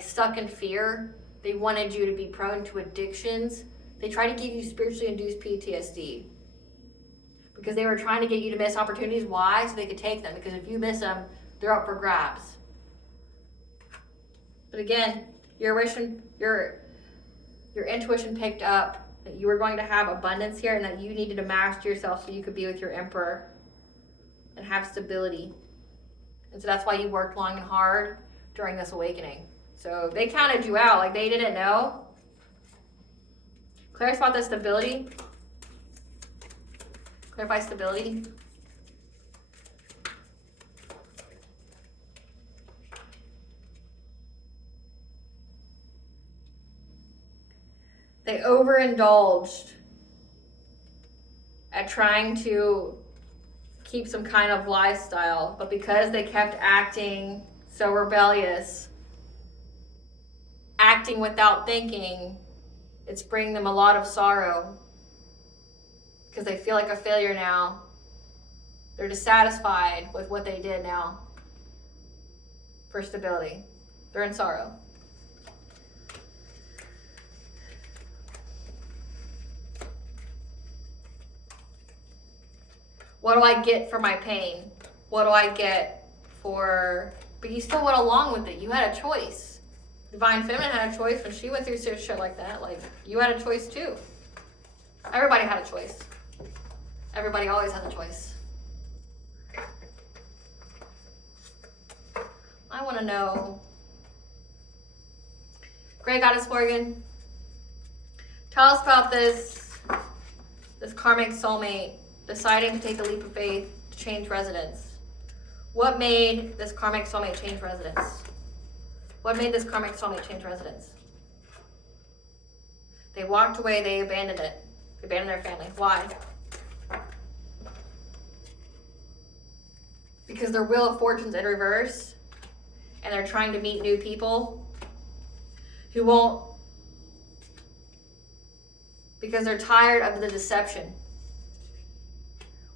stuck in fear. They wanted you to be prone to addictions. They tried to give you spiritually induced PTSD. Because they were trying to get you to miss opportunities. Why? So they could take them. Because if you miss them, they're up for grabs. But again, your intuition picked up that you were going to have abundance here and that you needed to master yourself so you could be with your emperor and have stability. And so that's why you worked long and hard during this awakening. So they counted you out. They didn't know. Clarify about the stability. Clarify stability. They overindulged at trying to keep some kind of lifestyle, but because they kept acting so rebellious, acting without thinking, it's bringing them a lot of sorrow because they feel like a failure now. They're dissatisfied with what they did now for stability. They're in sorrow. What do I get for my pain? What do I get for But you still went along with it. You had a choice. Divine Feminine had a choice when she went through shit like that. Like, you had a choice too. Everybody had a choice. Everybody always has a choice. I want to know. Great Goddess Morgan, tell us about this karmic soulmate deciding to take the leap of faith to change residence. What made this karmic soulmate change residence? What made this karmic soulmate change residence? They walked away, they abandoned it. They abandoned their family. Why? Because their wheel of fortune's in reverse, and they're trying to meet new people who won't, because they're tired of the deception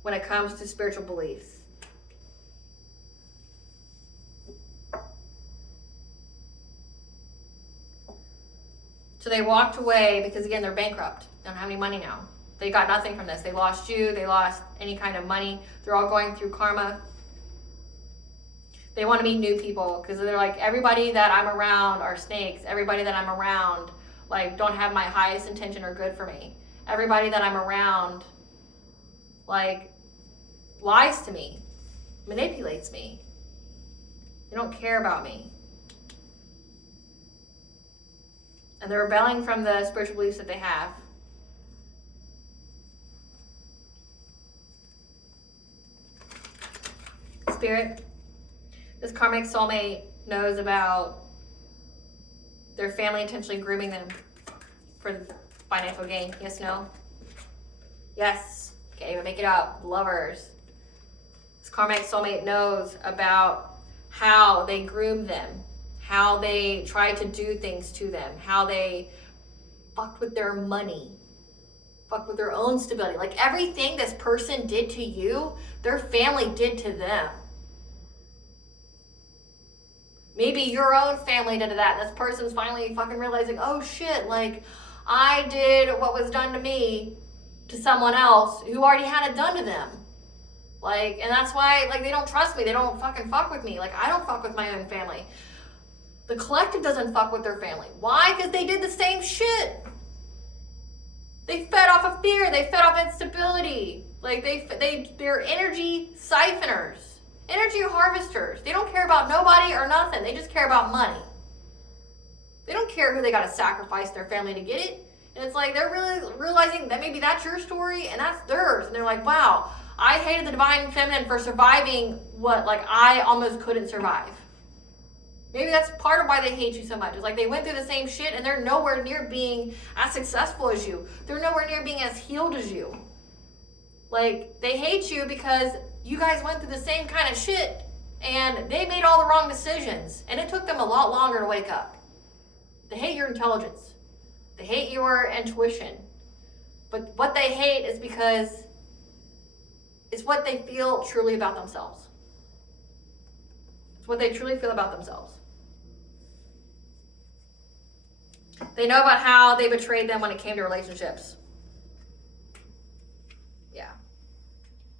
when it comes to spiritual beliefs. So they walked away because, again, they're bankrupt. They don't have any money now. They got nothing from this. They lost you. They lost any kind of money. They're all going through karma. They want to meet new people because they're like, everybody that I'm around are snakes. Everybody that I'm around, like, don't have my highest intention or good for me. Everybody that I'm around, like, lies to me, manipulates me. They don't care about me. And they're rebelling from the spiritual beliefs that they have. Spirit, this karmic soulmate knows about their family intentionally grooming them for financial gain. Yes, no? Yes. Can't even make it up. Lovers. This karmic soulmate knows about how they groom them, how they try to do things to them, how they fucked with their money, fucked with their own stability. Like, everything this person did to you, their family did to them. Maybe your own family did that. This person's finally fucking realizing, oh shit, like, I did what was done to me to someone else who already had it done to them. Like, and that's why, like, they don't trust me. They don't fucking fuck with me. Like, I don't fuck with my own family. The collective doesn't fuck with their family. Why? Because they did the same shit. They fed off of fear. They fed off instability. Like, they're energy siphoners. Energy harvesters. They don't care about nobody or nothing. They just care about money. They don't care who they got to sacrifice their family to get it. And it's like they're really realizing that maybe that's your story and that's theirs. And they're like, wow, I hated the divine feminine for surviving what, like, I almost couldn't survive. Maybe that's part of why they hate you so much. It's like they went through the same shit and they're nowhere near being as successful as you. They're nowhere near being as healed as you. Like, they hate you because you guys went through the same kind of shit and they made all the wrong decisions. And it took them a lot longer to wake up. They hate your intelligence. They hate your intuition. But what they hate is because it's what they feel truly about themselves. It's what they truly feel about themselves. They know about how they betrayed them when it came to relationships. Yeah.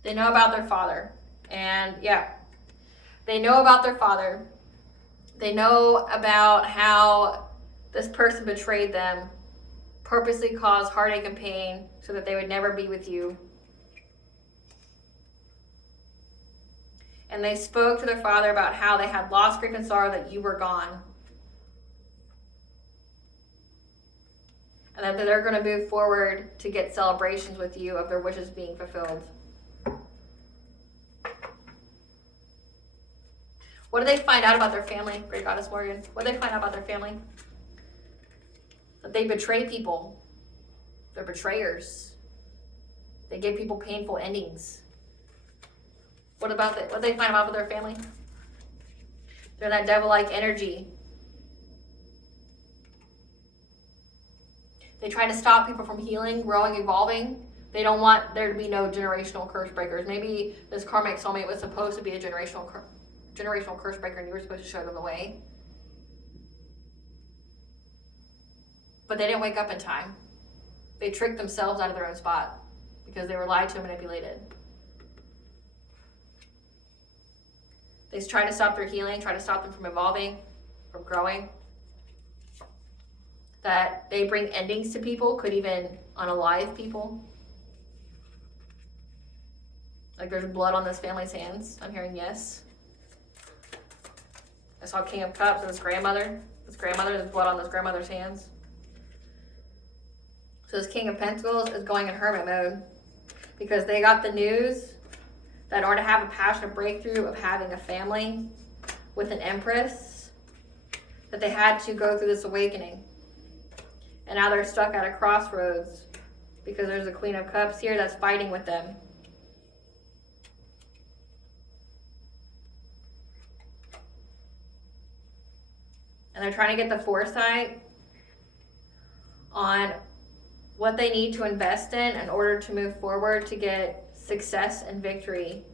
They know about their father. And yeah, they know about their father. They know about how this person betrayed them, purposely caused heartache and pain so that they would never be with you. And they spoke to their father about how they had lost grief and sorrow that you were gone. And that they're going to move forward to get celebrations with you of their wishes being fulfilled. What did they find out about their family, Great Goddess Morgan? What did they find out about their family? That they betray people. They're betrayers. They give people painful endings. What did they find out about their family? They're that devil-like energy. They try to stop people from healing, growing, evolving. They don't want there to be no generational curse breakers. Maybe this karmic soulmate was supposed to be a generational curse breaker and you were supposed to show them the way. But they didn't wake up in time. They tricked themselves out of their own spot because they were lied to and manipulated. They try to stop their healing, try to stop them from evolving, from growing. That they bring endings to people, could even unalive people. Like there's blood on this family's hands. I'm hearing yes. I saw King of Cups, this grandmother. There's blood on this grandmother's hands. So this King of Pentacles is going in hermit mode because they got the news that in order to have a passionate breakthrough of having a family with an Empress, that they had to go through this awakening. And now they're stuck at a crossroads because there's a Queen of Cups here that's fighting with them. And they're trying to get the foresight on what they need to invest in order to move forward to get success and victory.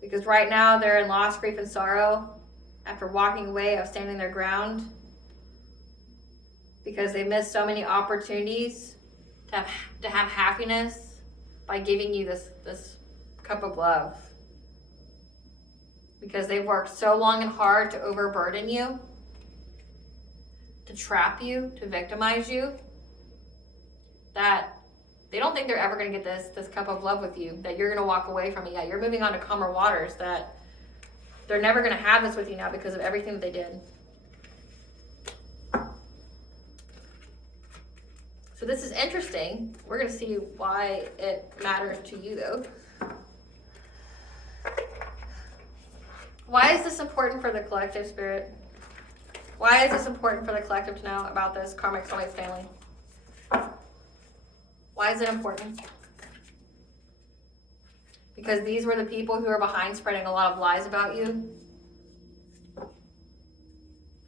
Because right now they're in loss, grief, and sorrow after walking away of standing their ground. Because they missed so many opportunities to have happiness by giving you this cup of love. Because they've worked so long and hard to overburden you, to trap you, to victimize you, that they don't think they're ever going to get this cup of love with you, that you're going to walk away from it. Yeah, you're moving on to calmer waters, that they're never going to have this with you now because of everything that they did. So this is interesting. We're going to see why it matters to you, though. Why is this important for the collective, Spirit? Why is this important for the collective to know about this Karmic Soulmate family? Why is it important? Because these were the people who are behind spreading a lot of lies about you.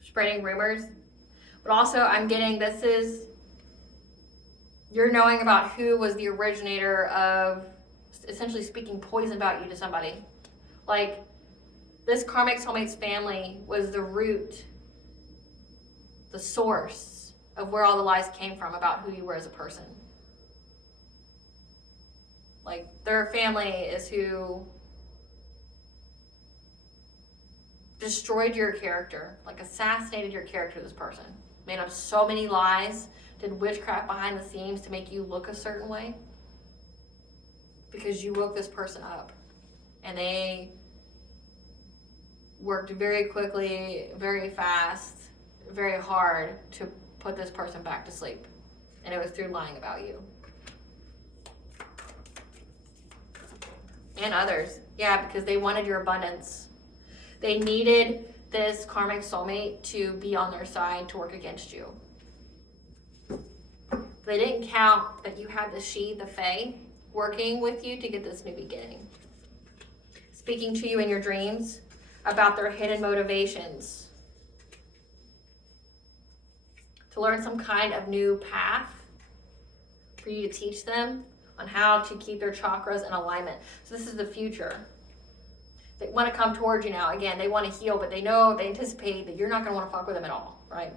Spreading rumors. But also, I'm getting this is... You're knowing about who was the originator of essentially speaking poison about you to somebody. Like, this Karmic Soulmate's family was the root, the source of where all the lies came from about who you were as a person. Like, their family is who destroyed your character, like assassinated your character, this person. Made up so many lies, did witchcraft behind the scenes to make you look a certain way. Because you woke this person up. And they worked very quickly, very fast, very hard to put this person back to sleep. And it was through lying about you. And others. Yeah, because they wanted your abundance. They needed this Karmic Soulmate to be on their side to work against you. They didn't count that you had the she, the fae, working with you to get this new beginning. Speaking to you in your dreams about their hidden motivations. To learn some kind of new path for you to teach them on how to keep their chakras in alignment. So this is the future. They want to come towards you now. Again, they want to heal, but they know, they anticipate that you're not going to want to fuck with them at all, right?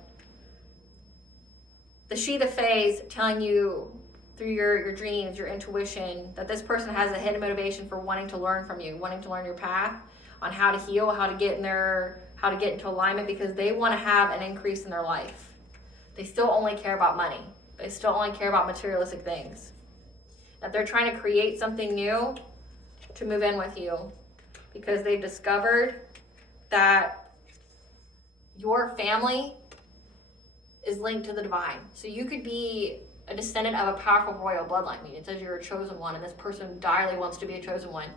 The she, the fae, telling you through your dreams, your intuition, that this person has a hidden motivation for wanting to learn from you, wanting to learn your path on how to heal, how to get into alignment, because they want to have an increase in their life. They still only care about money. They still only care about materialistic things. That they're trying to create something new to move in with you because they've discovered that your family is linked to the divine. So you could be a descendant of a powerful royal bloodline. I mean, it says you're a chosen one, and this person direly wants to be a chosen one.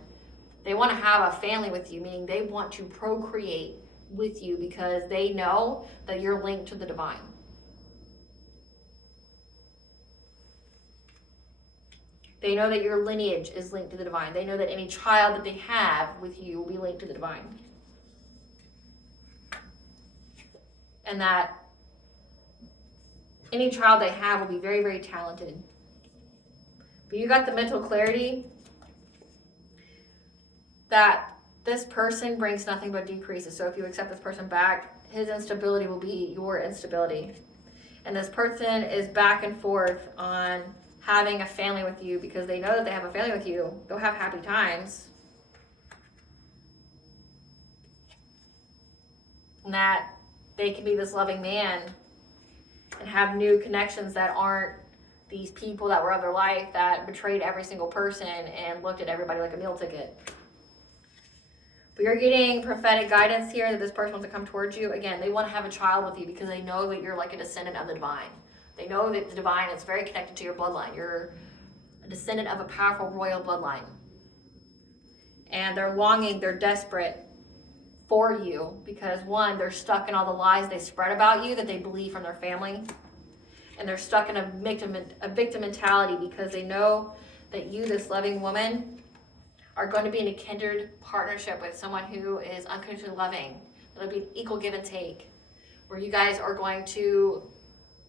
They want to have a family with you, meaning they want to procreate with you because they know that you're linked to the divine. They know that your lineage is linked to the divine. They know that any child that they have with you will be linked to the divine. And that any child they have will be very, very talented. But you got the mental clarity that this person brings nothing but decreases. So if you accept this person back, his instability will be your instability. And this person is back and forth on having a family with you because they know that they have a family with you. They'll have happy times. And that they can be this loving man and have new connections that aren't these people that were of their life that betrayed every single person and looked at everybody like a meal ticket. But you're getting prophetic guidance here that this person wants to come towards you. Again, they want to have a child with you because they know that you're like a descendant of the divine. They know that the divine is very connected to your bloodline. You're a descendant of a powerful royal bloodline. And they're longing, they're desperate for you because, one, they're stuck in all the lies they spread about you that they believe from their family. And they're stuck in a victim mentality because they know that you, this loving woman, are going to be in a kindred partnership with someone who is unconditionally loving. It'll be an equal give and take, where you guys are going to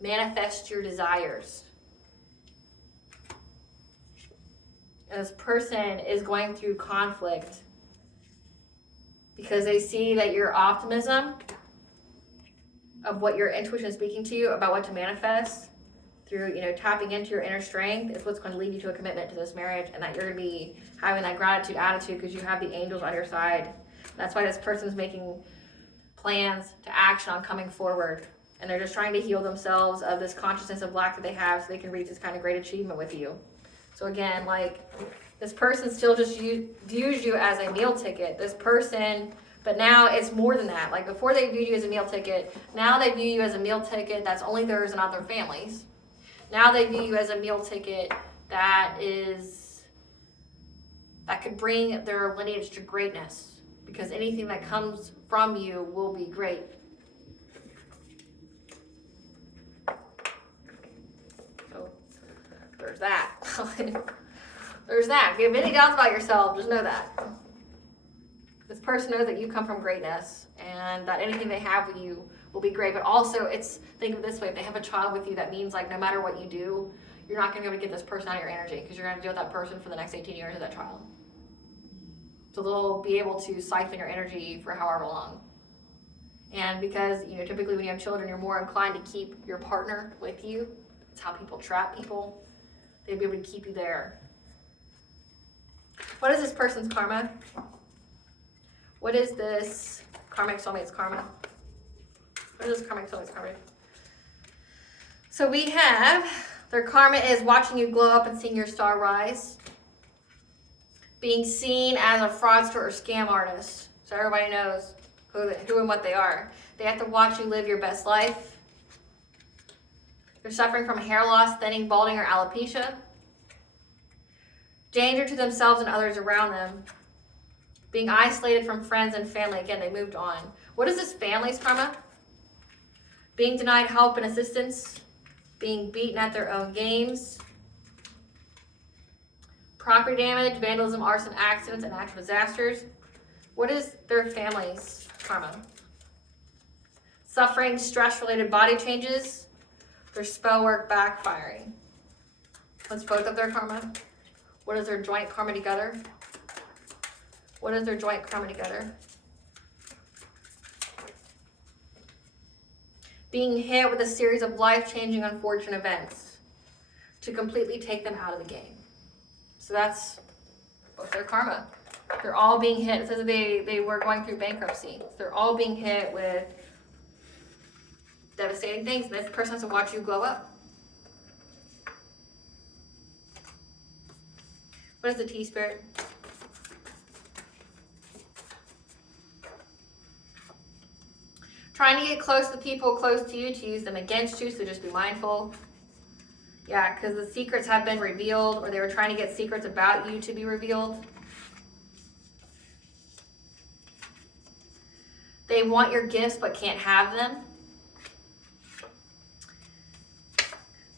manifest your desires. And this person is going through conflict because they see that your optimism of what your intuition is speaking to you about what to manifest through, tapping into your inner strength is what's going to lead you to a commitment to this marriage, and that you're going to be having that gratitude attitude because you have the angels on your side. That's why this person's making plans to action on coming forward, and they're just trying to heal themselves of this consciousness of lack that they have so they can reach this kind of great achievement with you. So again, this person still just views you as a meal ticket. This person, but now it's more than that. Before they viewed you as a meal ticket, now they view you as a meal ticket that's only theirs and not their family's. Now they view you as a meal ticket that could bring their lineage to greatness, because anything that comes from you will be great. So there's that. There's that. If you have any doubts about yourself, just know that. This person knows that you come from greatness and that anything they have with you will be great. But also, think of it this way: if they have a child with you, that means no matter what you do, you're not going to be able to get this person out of your energy because you're going to deal with that person for the next 18 years of that child. So they'll be able to siphon your energy for however long. And because, typically when you have children, you're more inclined to keep your partner with you. It's how people trap people. They'd be able to keep you there. What is this person's karma? What is this Karmic Soulmate's karma? What is this Karmic Soulmate's karma? So we have, their karma is watching you glow up and seeing your star rise. Being seen as a fraudster or scam artist. So everybody knows who and what they are. They have to watch you live your best life. They're suffering from hair loss, thinning, balding, or alopecia. Danger to themselves and others around them. Being isolated from friends and family. Again, they moved on. What is this family's karma? Being denied help and assistance. Being beaten at their own games. Property damage, vandalism, arson, accidents, and natural disasters. What is their family's karma? Suffering, stress-related body changes. Their spell work backfiring. What's both of their karma? What is their joint karma together? What is their joint karma together? Being hit with a series of life-changing, unfortunate events to completely take them out of the game. So that's both their karma. They're all being hit. It says that they were going through bankruptcy. They're all being hit with devastating things. And this person has to watch you glow up. What is the T-Spirit? Trying to get close to people close to you to use them against you, so just be mindful. Yeah, because the secrets have been revealed, or they were trying to get secrets about you to be revealed. They want your gifts but can't have them.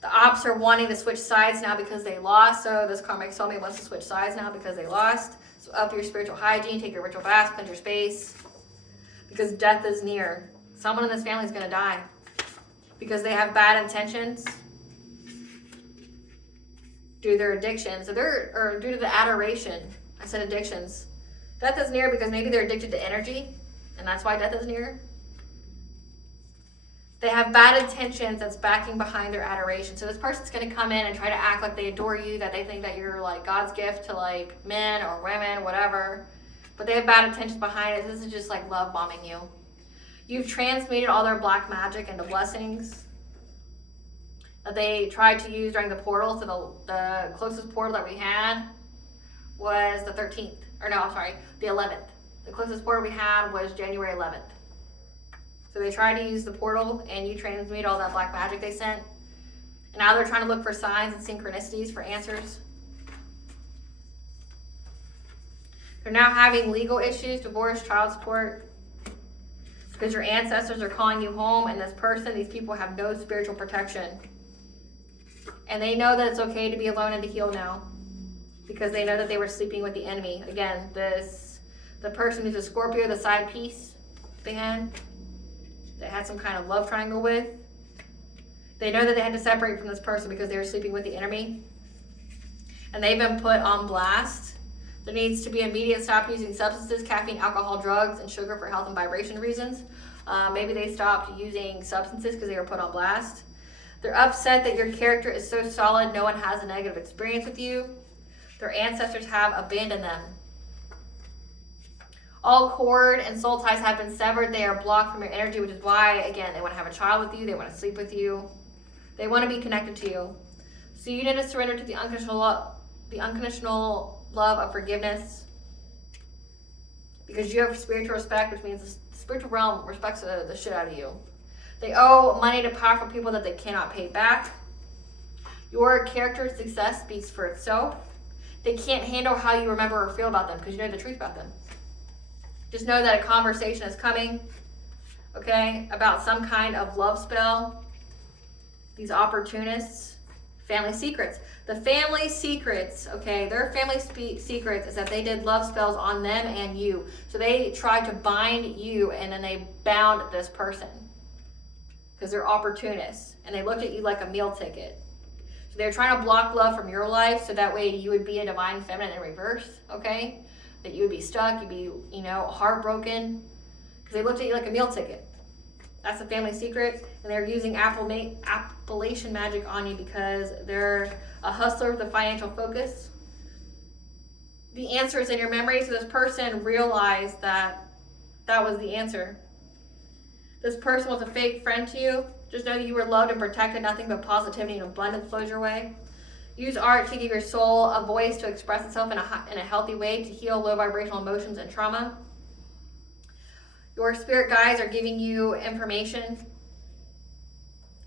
The ops are wanting to switch sides now because they lost. So this Karmic Soulmate wants to switch sides now because they lost. So up your spiritual hygiene, take your ritual bath, cleanse your space. Because death is near. Someone in this family is going to die. Because they have bad intentions. Due to their addictions. Or due to the adoration. I said addictions. Death is near because maybe they're addicted to energy. And that's why death is near. They have bad intentions that's backing behind their adoration. So this person's going to come in and try to act like they adore you, that they think that you're like God's gift to like men or women, whatever. But they have bad intentions behind it. This is just like love bombing you. You've transmuted all their black magic into blessings that they tried to use during the portal. So the closest portal that we had was the 13th. Or no, I'm sorry, the 11th. The closest portal we had was January 11th. So they tried to use the portal, and you transmuted all that black magic they sent. And now they're trying to look for signs and synchronicities for answers. They're now having legal issues, divorce, child support, because your ancestors are calling you home, and these people have no spiritual protection. And they know that it's okay to be alone and to heal now, because they know that they were sleeping with the enemy. Again, the person who's a Scorpio, the side piece they had some kind of love triangle with, they know that they had to separate from this person because they were sleeping with the enemy. And they've been put on blast. There needs to be immediate stop using substances, caffeine, alcohol, drugs, and sugar for health and vibration reasons. Maybe they stopped using substances because they were put on blast. They're upset that your character is so solid, no one has a negative experience with you. Their ancestors have abandoned them. All cord and soul ties have been severed. They are blocked from your energy, which is why, again, they want to have a child with you. They want to sleep with you. They want to be connected to you. So you need to surrender to the unconditional love of forgiveness, because you have spiritual respect, which means the spiritual realm respects the shit out of you. They owe money to powerful people that they cannot pay back. Your character's success speaks for itself. They can't handle how you remember or feel about them because you know the truth about them. Just know that a conversation is coming, okay, about some kind of love spell. These opportunists, family secrets. The family secrets, okay, their family secrets is that they did love spells on them and you. So they tried to bind you, and then they bound this person because they're opportunists, and they looked at you like a meal ticket. So they're trying to block love from your life so that way you would be a divine feminine in reverse, okay? That you would be stuck, you'd be, heartbroken, because they looked at you like a meal ticket. That's the family secret, and they're using Appalachian magic on you because they're a hustler with a financial focus. The answer is in your memory, so this person realized that was the answer. This person was a fake friend to you. Just know that you were loved and protected. Nothing but positivity and abundance flows your way. Use art to give your soul a voice to express itself in a healthy way to heal low vibrational emotions and trauma. Your spirit guides are giving you information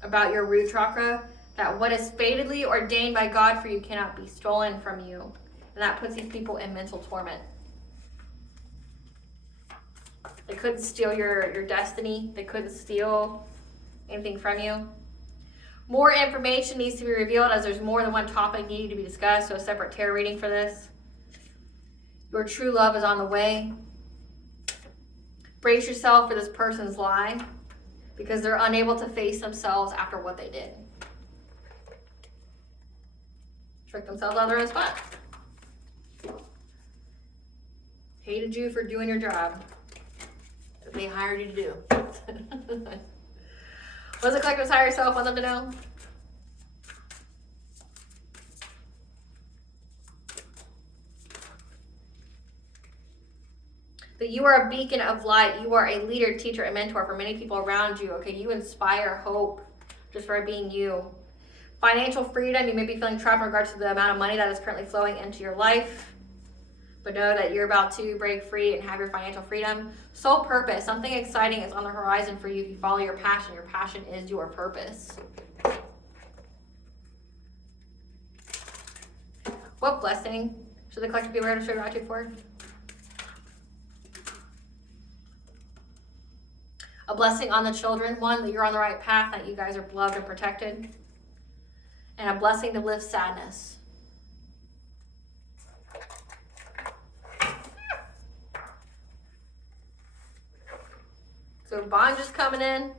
about your root chakra, that what is fatedly ordained by God for you cannot be stolen from you. And that puts these people in mental torment. They couldn't steal your destiny. They couldn't steal anything from you. More information needs to be revealed as there's more than one topic needing to be discussed, so a separate tarot reading for this. Your true love is on the way. Brace yourself for this person's lie, because they're unable to face themselves after what they did. Trick themselves out of their own spot. Hated you for doing your job that they hired you to do. What does the collective's higher self want them to know? That you are a beacon of light. You are a leader, teacher, and mentor for many people around you. Okay, you inspire hope just by being you. Financial freedom. You may be feeling trapped in regards to the amount of money that is currently flowing into your life. But know that you're about to break free and have your financial freedom. Soul purpose. Something exciting is on the horizon for you if you follow your passion. Your passion is your purpose. What blessing should the collective be aware to show gratitude for? A blessing on the children. One, that you're on the right path, that you guys are loved and protected. And a blessing to lift sadness. So bondage is coming in.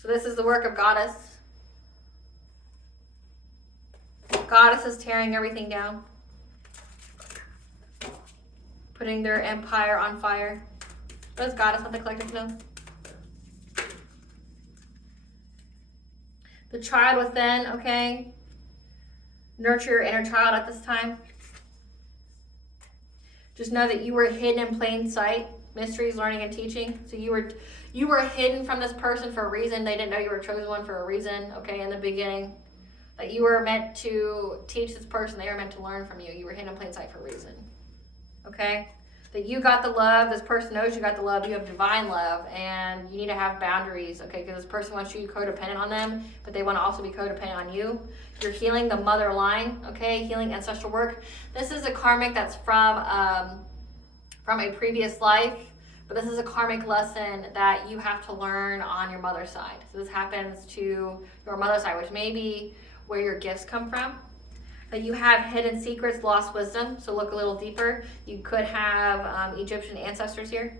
So this is the work of Goddess. Goddess is tearing everything down. Putting their empire on fire. What does Goddess want the collective to know? The child within, okay? Nurture your inner child at this time. Just know that you were hidden in plain sight. mysteries, learning, and teaching. So you were hidden from this person for a reason. They didn't know you were chosen one for a reason, okay, in the beginning. That you were meant to teach this person. They were meant to learn from you. You were hidden in plain sight for a reason, okay? That you got the love. This person knows you got the love. You have divine love, and you need to have boundaries, okay? Because this person wants you codependent on them, but they want to also be codependent on you. You're healing the mother line, okay? Healing ancestral work. This is a karmic that's from a previous life, but this is a karmic lesson that you have to learn on your mother's side. So this happens to your mother's side, which may be where your gifts come from. That you have hidden secrets, lost wisdom. So look a little deeper. You could have Egyptian ancestors here.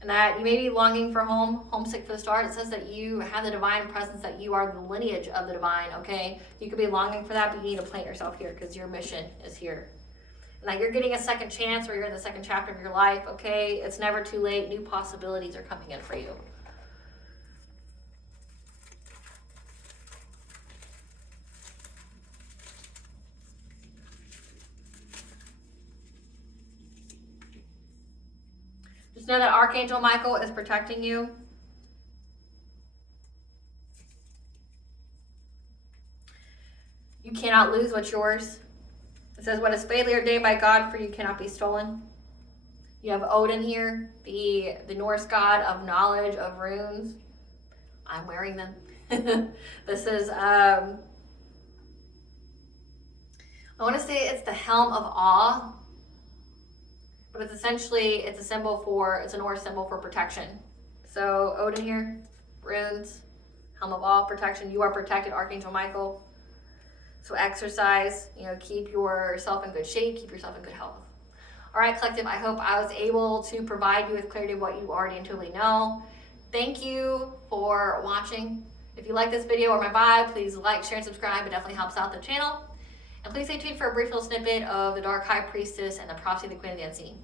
And that you may be longing for home, homesick for the stars. It says that you have the divine presence, that you are the lineage of the divine, okay? You could be longing for that, but you need to plant yourself here because your mission is here. And that you're getting a second chance, or you're in the second chapter of your life, okay? It's never too late. New possibilities are coming in for you. Just know that Archangel Michael is protecting you. You cannot lose what's yours. It says, what is faithfully ordained by God for you cannot be stolen. You have Odin here, the Norse god of knowledge, of runes. I'm wearing them. This is, I want to say it's the Helm of Awe. But it's essentially, it's a Norse symbol for protection. So Odin here, runes, Helm of Awe, protection. You are protected, Archangel Michael. So exercise, keep yourself in good shape, keep yourself in good health. All right, collective, I hope I was able to provide you with clarity of what you already intuitively know. Thank you for watching. If you like this video or my vibe, please like, share, and subscribe. It definitely helps out the channel. And please stay tuned for a brief little snippet of the Dark High Priestess and the Prophecy of the Queen of the Unseen.